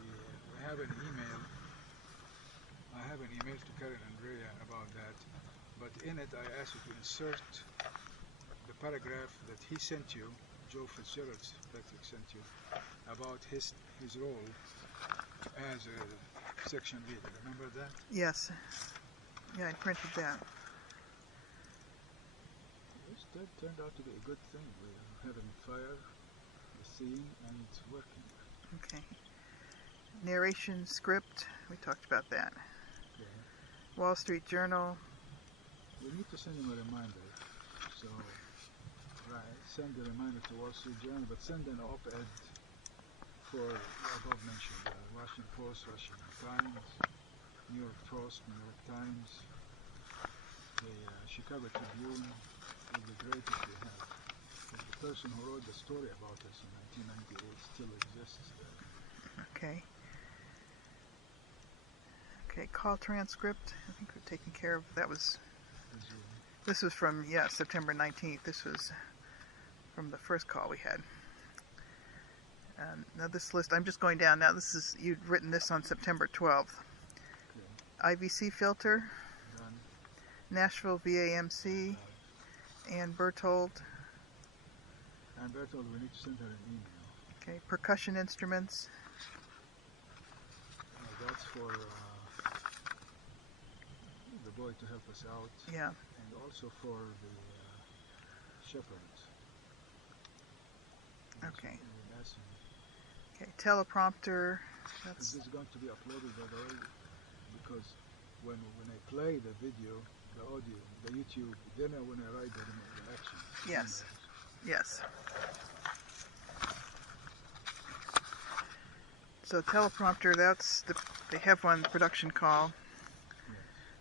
have an email. I have an email to Karen and Rhea about that, but in it I asked you to insert the paragraph that he sent you, Joe Fitzgerald Patrick sent you, about his role as a section leader. Remember that? Yes. Yeah, I printed that. That turned out to be a good thing. We're having fire, the scene, and it's working. Okay. Narration script. We talked about that. Okay. Wall Street Journal. We need to send him a reminder. So, right, send a reminder to Wall Street Journal, but send an op-ed for above mentioned Washington Post, Washington Times, New York Post, New York Times, the Chicago Tribune. It would be great if we have. The person who wrote the story about us in 1998 still exists there. Okay. Okay, call transcript. I think we're taking care of that. This was from September 19th. This was from the first call we had. Now this list, I'm just going down. Now you'd written this on September 12th. Okay. IVC filter, Done. Nashville VAMC, Done. Ann Berthold. And Bertold, we need to send her an email. Okay, percussion instruments. That's for the boy to help us out. Yeah. And also for the shepherds. Okay. We'll ask him. Okay, teleprompter. This is going to be uploaded, by the way, because when I play the video, the audio, the YouTube, then when I write the action. Yes. Yes. So teleprompter, they have one production call. Yes.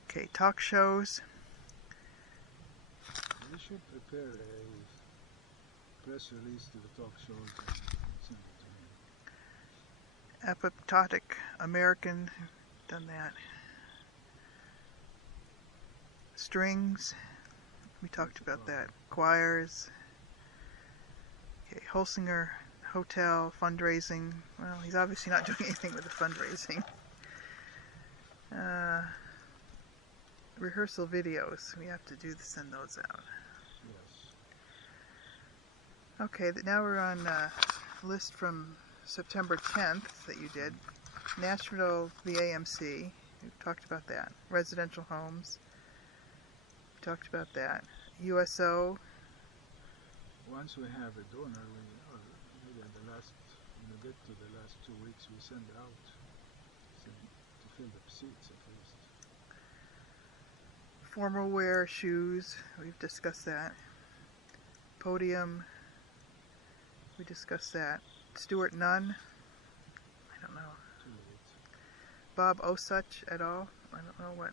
Okay, talk shows. We should prepare a press release to the talk shows and send it to him. Apoptotic American, done that. Strings, we talked about that. Choirs. Okay, Holsinger Hotel, fundraising. Well, he's obviously not doing anything with the fundraising. Rehearsal videos, we have to send those out. Yes. Okay, now we're on a list from September 10th that you did. Nashville VAMC, we talked about that. Residential homes, we talked about that. USO, Once we have a donor, or maybe at the last, when we get to the last 2 weeks, we send out to fill the seats at least. formal wear shoes, we've discussed that. Podium, we discussed that. Stuart Nunn, I don't know. Too late. Bob Osuch et al. I don't know what.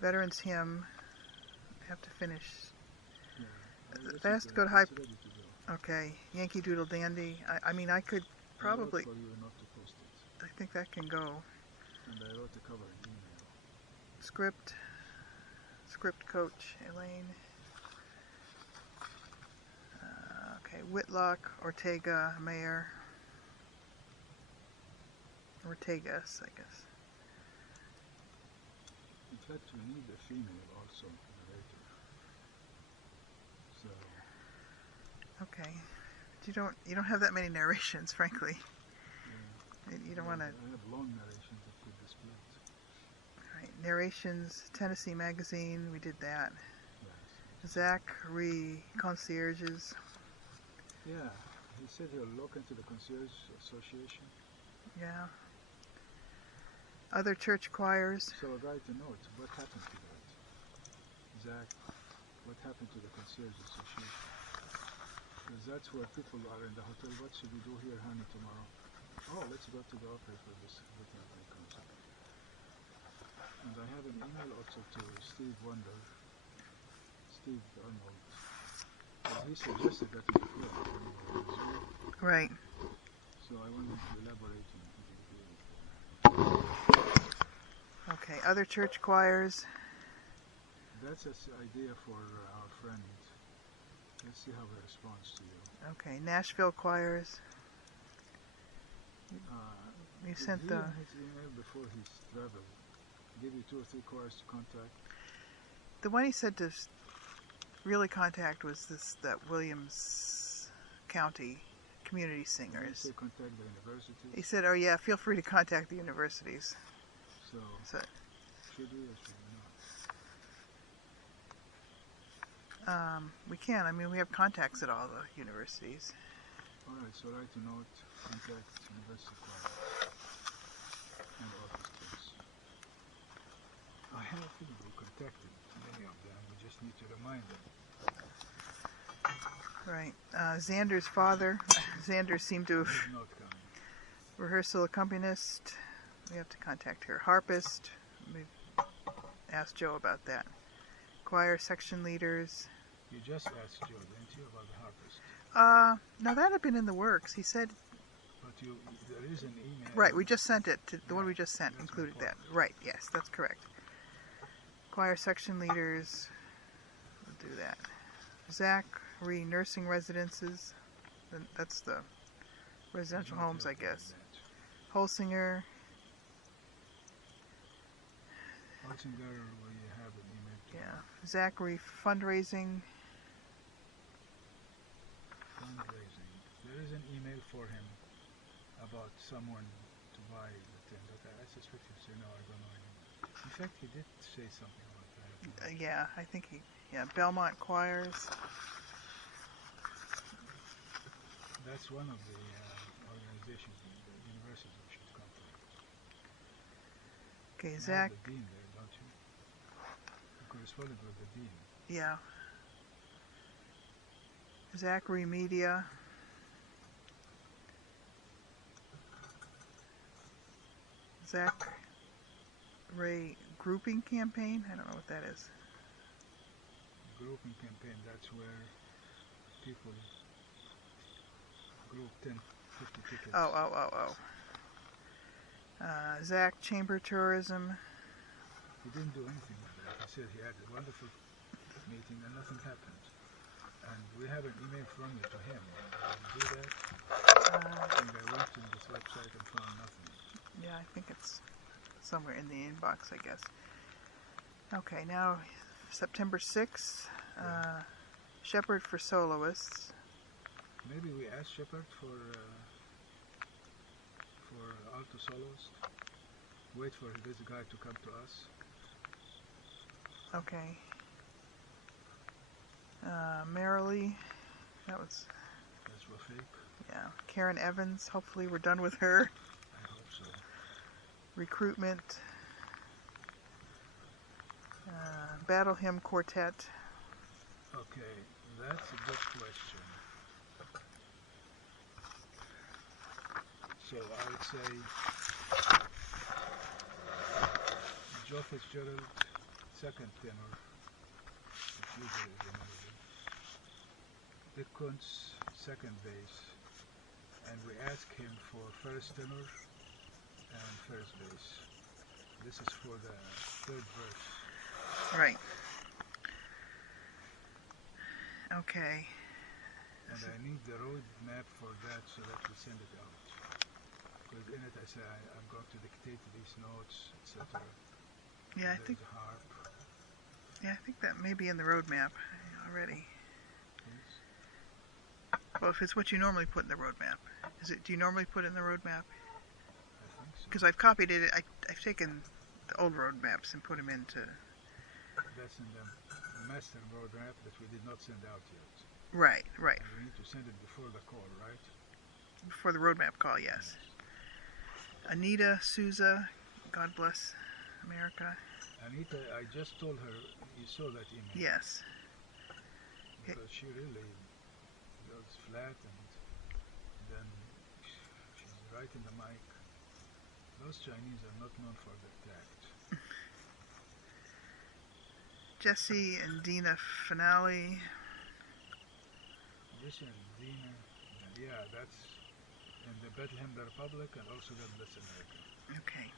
Veterans Hymn, I have to finish. Yeah. That has to go to It's ready to go. Okay, Yankee Doodle Dandy. I mean, I could probably. I wrote for you not to post it, I think that can go. and I wrote a cover email. Script coach, Elaine. Okay, Whitlock, Ortega, Mayor. Ortegas, I guess. In fact, we need a female also narrator. So Okay, you don't have that many narrations, frankly. You don't want to. I have long narrations that could be split. Right, narrations, Tennessee Magazine. We did that. Yes. Zachary Concierges. Yeah, he said he'll look into the Concierge Association. Yeah. Other church choirs. So I'd like to note what happened to that. Zach, what happened to the Concierge Association? Because that's where people are in the hotel. What should we do here, honey, tomorrow? Oh, let's go to the opera for this veterinary concert. And I have an email also to Steve Arnold. He suggested that before when we were on Zoom. Right. So I wanted to elaborate on it. Okay, other church choirs. That's an idea for our friend. Let's see how he responds to you. Okay, Nashville choirs. You Did sent he the. in his email before his travel give you 2 or 3 choirs to contact? The one he said to really contact was that Williams County Community Did he Singers. say contact the university? He said, "Oh yeah, feel free to contact the universities." So So, should we or should we not? we can. I mean, we have contacts at all the universities. All right. So write a note. Contact University Choir and orchestras. I have a feeling we contacted many of them. We just need to remind them. Right. Xander's father. Xander seemed to have He's not coming. rehearsal accompanist. We have to contact her. Harpist. We've asked Joe about that. Choir section leaders. You just asked Joe, didn't you, about the harpist? No, that had been in the works. He said, But there is an email. right, we just sent it. The one we just sent That's included that. important. Right, yes, that's correct. Choir section leaders. We'll do that. Zachary nursing residences. That's the residential Not homes, I helpful in guess. that. Holsinger. Holsinger, we have an email to Yeah. Zachary fundraising. fundraising. There is an email for him about someone to buy the thing, but I suspect he'll say no, I don't know anymore. In fact, he did say something about that. Yeah, I think Belmont choirs. That's one of the organizations, the universities we should contact. Okay, You Zach. have the dean there, don't you? You corresponded with the dean. Yeah. Zachary Media. Zach Ray grouping campaign. I don't know what that is. Grouping campaign, that's where people group 10, 50 tickets. Oh. Zach Chamber Tourism. He didn't do anything with that. He said he had a wonderful meeting and nothing happened. And we have an email from you to him. Did you do that? And I went to this website and found nothing. Yeah, I think it's somewhere in the inbox, I guess. Okay, now September 6th. Shepard for soloists. Maybe we ask Shepard for alto soloist. Wait for this guy to come to us. Okay. Marilee. That was, That's Rafiq. yeah. Karen Evans. Hopefully we're done with her. I hope so. Recruitment. Battle Hymn Quartet. Okay, that's a good question. So I would say Joe Fitzgerald, second tenor, which usually is the melody. Dick Kuntz, second bass, and we ask him for first tenor and first bass. This is for the third verse. Right. Okay. And I need the road map for that so that we send it out. Because in it I say I'm going to dictate these notes, etc. Yeah, I think. There's a harp. Yeah, I think that may be in the roadmap already. Please. Well, if it's what you normally put in the roadmap, is it? Do you normally put it in the roadmap? I think so. Because I've copied it. I've taken the old roadmaps and put them into. That's in the master roadmap that we did not send out yet. Right. Right. And we need to send it before the call, right? Before the roadmap call, yes. Anita Souza, God bless America. Anita, I just told her, you saw that email. Yes. Because she really goes flat and then she's right in the mic. Those Chinese are not known for their tact. Jesse and Dina Finale. Jesse and Dina, yeah, that's in the Bethlehem the Republic and also God Bless America. Okay.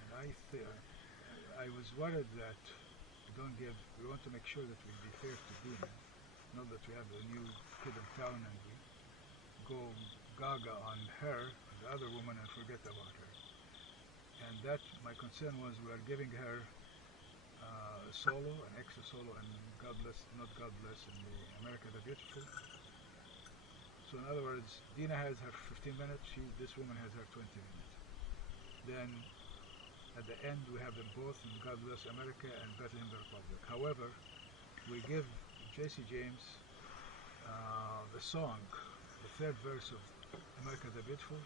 And I was worried that we want to make sure that we be fair to Dina, not that we have a new kid in town and we go gaga on her, the other woman, and forget about her. And that, my concern was we are giving her a solo, an extra solo, and God Bless, not God Bless, in the America the Beautiful. So in other words, Dina has her 15 minutes, this woman has her 20 minutes. Then at the end we have them both in God Bless America and Bethlehem the Republic. However, we give J.C. James the song, the third verse of America the Beautiful,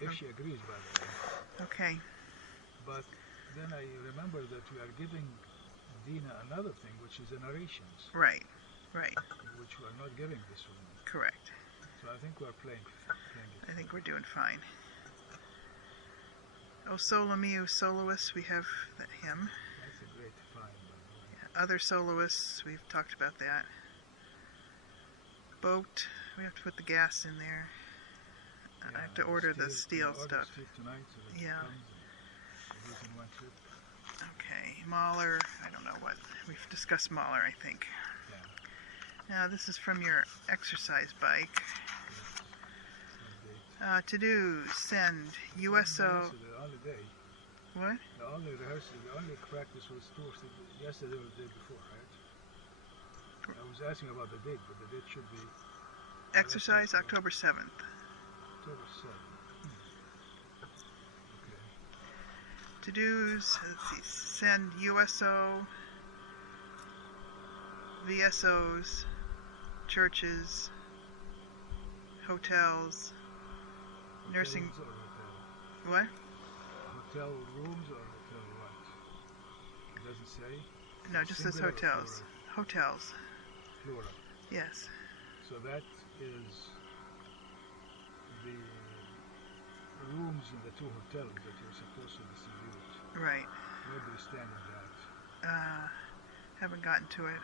if she agrees, by the way. Okay. But then I remember that we are giving Dina another thing, which is the narrations, Right. Right. which we are not giving this woman. Correct. So I think we are playing it. I think we're doing fine. O Solo Mio soloists, we have him. That's a great find, by the way. Yeah, other soloists, we've talked about that. Boat, we have to put the gas in there. I have to order the steel stuff. Steel tonight so that Yeah. it comes and it goes in one trip. Okay, Mahler, I don't know what. We've discussed Mahler, I think. Yeah. Now, this is from your exercise bike. Yes. To do, send, USO. So the only day, What? the only rehearsal, the only practice was yesterday or the day before, right? I was asking about the date, but the date should be Exercise, October 7th. October 7th. Okay. To-dos, let's see, send USO, VSOs, churches, hotels, nursing, Hotels or hotel? what? Hotel rooms or hotel what? It doesn't say? No, just says Singular or hotels. Hotels, Plural. yes. So that is the rooms in the two hotels that you're supposed to distribute. Right. Where do you stand on that? Haven't gotten to it.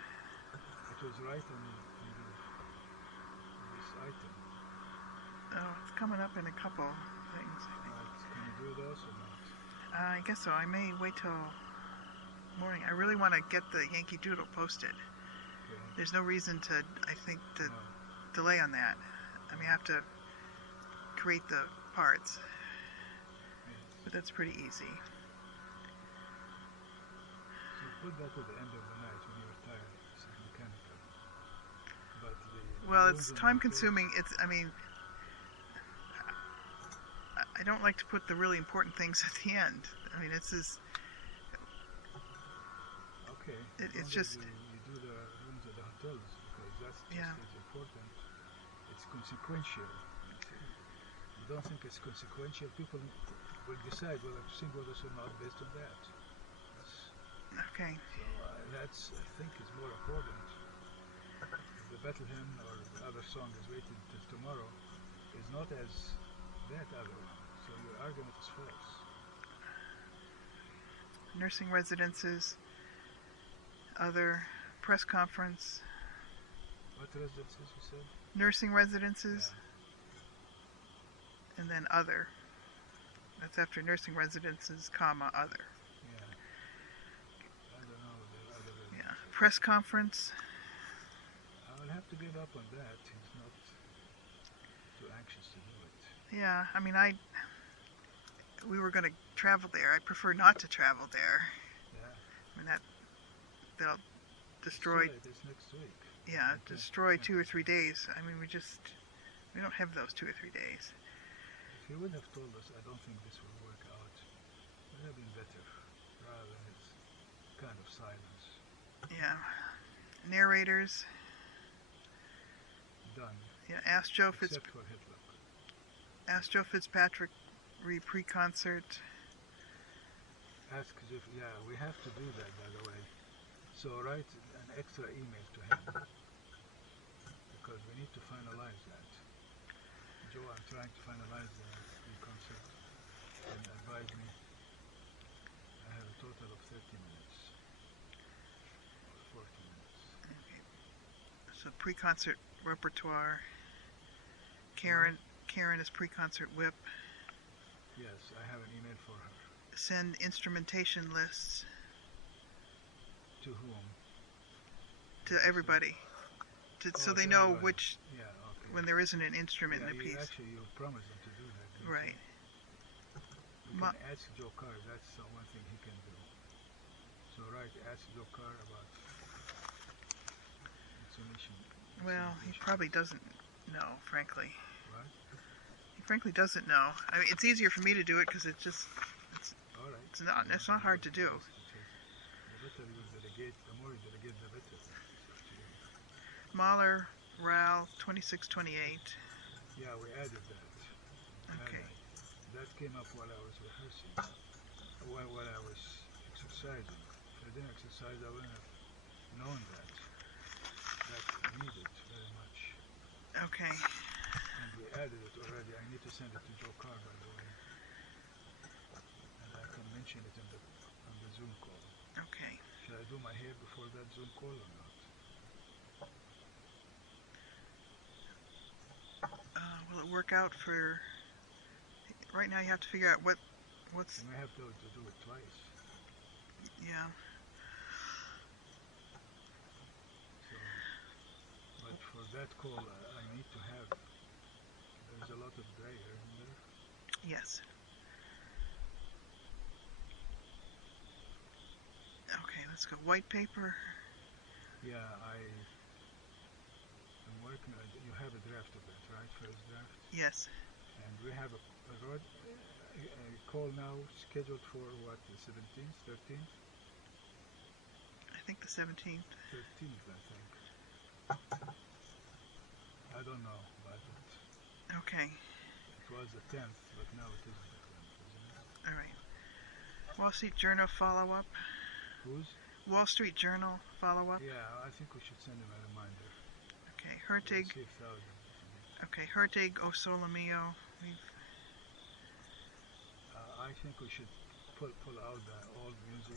It was right in this item. Oh, it's coming up in a couple things, I think. Can you do those or not? I guess so. I may wait till morning. I really want to get the Yankee Doodle posted. Okay. There's no reason to, I think, to No. delay on that. I mean, I have to create the parts, Yes. but that's pretty easy. So put that at the end of the night when you're tired. It's mechanical. Well, Ruins it's the time market. consuming. I mean, I don't like to put the really important things at the end. I mean, it's just, Okay. It- As it's long as just- you do the rooms at the hotels, because that's just Yeah. as important. It's consequential. You don't think it's consequential, people will decide whether to sing with us or not based on that. okay. So that's, I think, is more important. If the battle hymn or the other song is waited till tomorrow, is not as that other one. So your argument is false. Nursing residences, other press conference, What residences you said? nursing residences, and then other. That's after nursing residences, comma, other. Yeah. I don't know the other Yeah. residences. Press conference. I will have to give up on that. He's not too anxious to do it. Yeah, I mean, we were going to travel there. I prefer not to travel there. Yeah. I mean, that'll destroy, It's next week. yeah, Okay. destroy 2 or 3 days. I mean, we don't have those 2 or 3 days. If he would have told us, I don't think this will work out, it would have been better, rather than his kind of silence. Yeah. Narrators. Done. Yeah, ask Joe Except for Hitler. Fitzpatrick pre-concert. Ask if, yeah, we have to do that, by the way. So write an extra email to him, because we need to finalize that. Joe, I'm trying to finalize the pre-concert, and advise me. I have a total of 30 minutes, or 40 minutes. Okay. So pre-concert repertoire. Karen is pre-concert whip. Yes, I have an email for her. Send instrumentation lists To whom? to everybody, so Oh, they to know everybody. which Yeah, okay. when there isn't an instrument Yeah, in the piece. Actually, you promised them to do that. didn't Right. You? We Ma- can ask Joe Carr. That's the one thing he can do. So ask Joe Carr about intonation. Well, he instrumentation. probably doesn't know, frankly. What? He frankly doesn't know. I mean, it's easier for me to do it because it's All right. it's not hard to do. The better you delegate, the more you delegate, the better. Mahler, Ral, 2628. Yeah, we added that. Okay. That came up while I was rehearsing, while I was exercising. If I didn't exercise, I wouldn't have known that. That's needed very much. Okay. And we added it already. I need to send it to Joe Carr, by the way. And I can mention it on the Zoom call. Okay. Should I do my hair before that Zoom call or not? Will it work out for? Right now, you have to figure out what's. You may have to do it twice. Yeah. So, but for that call, I need to have. There's a lot of gray hair in there. Yes. Okay, let's go. White paper. Yeah, I'm working. You have a draft of it, right? First draft. Yes. And we have a call now scheduled for what? The 17th, 13th, I think the 17th. 13th, I think. I don't know, but Okay. it was the 10th, but now it isn't the 10th, isn't it? All right. Wall Street Journal follow-up. Who's? Wall Street Journal follow-up. Yeah, I think we should send him a reminder. Okay. Hertig. We'll see if that Okay. Hertig, O Sole Mio. I think we should pull out the old music.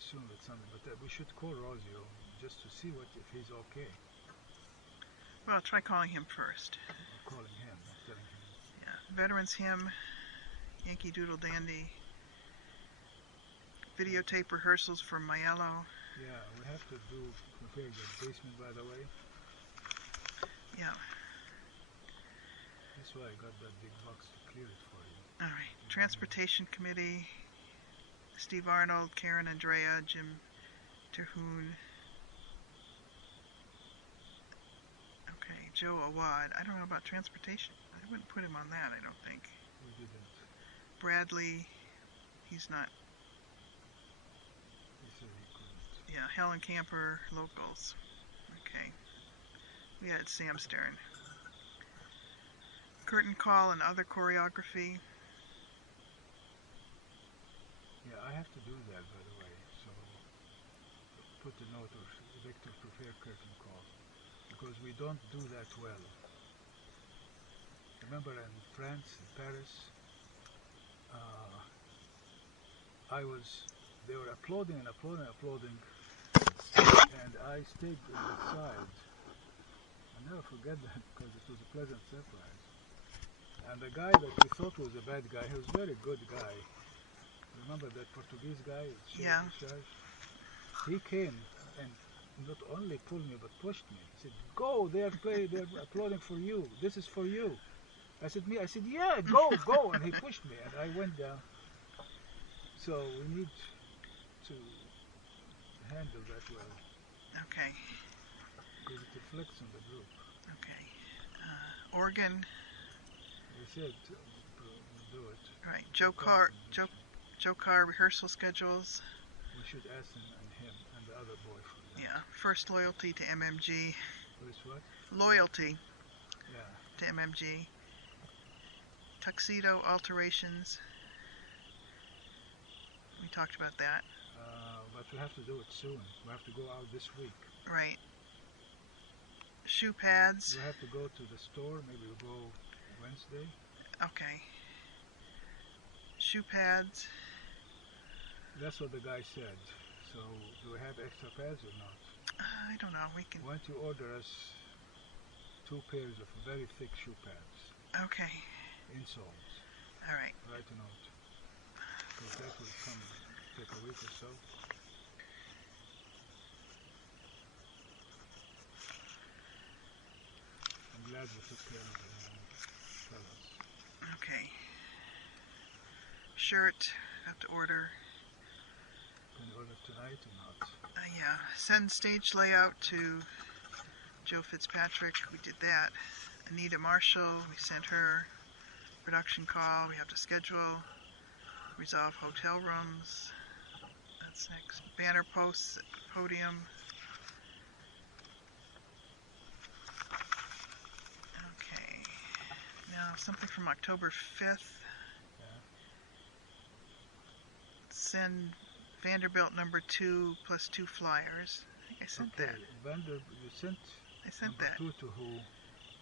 Assume it's something, but we should call Rosio just to see if he's okay. Well, try calling him first. I'm calling him, not telling him. Yeah. Veterans Hymn. Yankee Doodle Dandy. Videotape rehearsals for Maiello. Yeah, we have to prepare the basement, by the way. Yeah. That's why I got that big box to clear it for you. All right. Transportation Committee. Steve Arnold, Karen Andrea, Jim Terhune. Joe Awad. I don't know about transportation. I wouldn't put him on that, I don't think. We didn't. Bradley, he's not. He said he couldn't. Yeah, Helen Camper, locals. Okay. We had Sam Stern. Curtain call and other choreography. Yeah, I have to do that, by the way. So put the note of Victor prepare curtain call, because we don't do that well. Remember in France, in Paris, they were uploading and uploading, and I stayed on the side. I'll never forget that because it was a pleasant surprise. And the guy that we thought was a bad guy, he was a very good guy. Remember that Portuguese guy? Yeah. He came and not only pulled me but pushed me. He said, "Go! They're applauding for you. This is for you." I said, "Me?" I said, "Yeah, go, go!" And he pushed me, and I went down. So we need to handle that well, Okay. because it reflects on the group. Okay. Organ. They said do it. Right. Joe Carr rehearsal schedules. We should ask him and him and the other boy for that. Yeah. First loyalty to MMG. First what? Loyalty Yeah. to MMG. Tuxedo alterations. We talked about that. But we have to do it soon. We have to go out this week. Right. Shoe pads. We have to go to the store. Maybe we'll go Wednesday. Okay. Shoe pads. That's what the guy said. So do we have extra pads or not? I don't know. We can. Why don't you order us 2 pairs of very thick shoe pads, Okay. insoles. All right. Write a note, because that will take a week or so. I'm glad we took care of the fellas. Okay. Shirt. Have to order. Can you order tonight or not? Yeah. Send stage layout to Joe Fitzpatrick. We did that. Anita Marshall. We sent her. Production call. We have to schedule. Resolve hotel rooms. That's next. Banner posts. Podium. Okay. Now something from October 5th. Yeah. Send Vanderbilt number 2 plus 2 flyers. I think I sent that. You sent I sent number that 2 to who?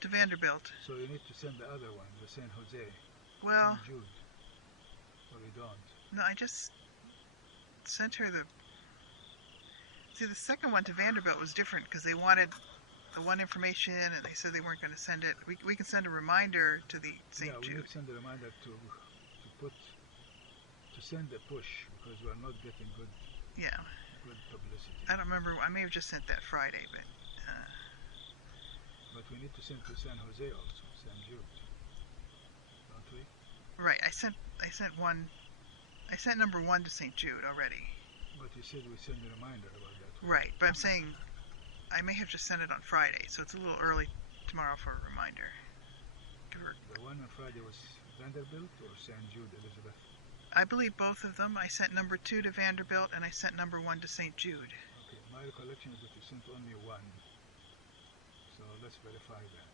to Vanderbilt. So you need to send the other one, the San Jose, Well, St. Jude. Or you don't? no, I just sent her the. See, the second one to Vanderbilt was different because they wanted the one information and they said they weren't going to send it. We can send a reminder to the St. Yeah, we Jude. need to send a reminder to send a push, because we are not getting good Yeah. publicity. I don't remember. I may have just sent that Friday, but. But we need to send to San Jose also, San Jude, don't we? Right. I sent one. I sent number 1 to St. Jude already. But you said we send a reminder about that. Right. But I'm saying I may have just sent it on Friday, so it's a little early tomorrow for a reminder. Give her. The one on Friday was Vanderbilt or San Jude, Elizabeth? I believe both of them. I sent number 2 to Vanderbilt and I sent number 1 to St. Jude. Okay, my recollection is that you sent only one. So let's verify that.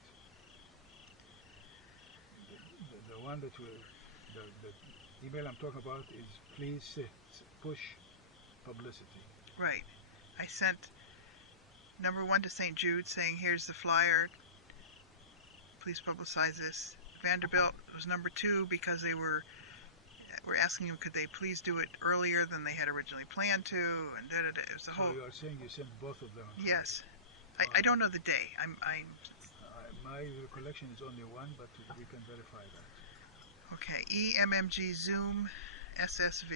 The one that the email I'm talking about is please push publicity. Right. I sent number 1 to St. Jude saying, here's the flyer. Please publicize this. Vanderbilt was number 2 because they were asking him could they please do it earlier than they had originally planned to, and it was the whole. So you are saying you sent both of them? Yes. I don't know the day. My recollection is only one, but we can verify that. Okay. EMMG Zoom SSV.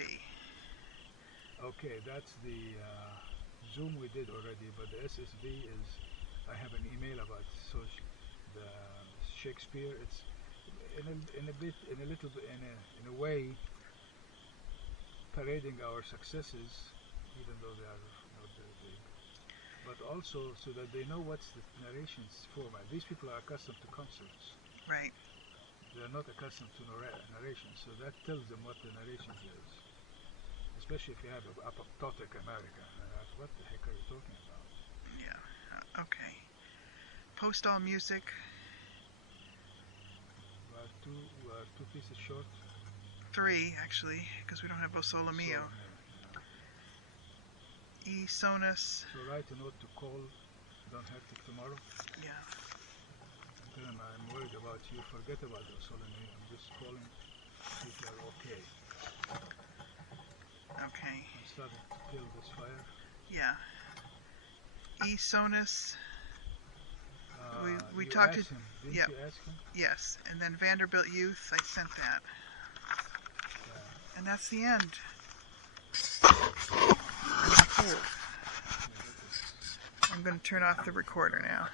Okay, that's the Zoom we did already, but the SSV is, I have an email about the Shakespeare. It's in a way parading our successes, even though they are not very big. but also so that they know what's the narration's format. These people are accustomed to concerts. Right. They're not accustomed to narration, so that tells them what the narration is. Especially if you have an apoptotic American. What the heck are you talking about? Yeah. Okay. Post all music. Two pieces short. 3 actually, because we don't have O Sole Mio. E Sonus. So write a note to call Don Hectic tomorrow. Yeah. Tell him I'm worried about you. Forget about the Sole Mio. I'm just calling to see if you're okay. Okay. I'm starting to kill this fire. Yeah. E Sonus. We you talked asked to him. Didn't yep. you ask him? Yes, and then Vanderbilt Youth. I sent that. Yeah. And that's the end. I'm going to turn off the recorder now.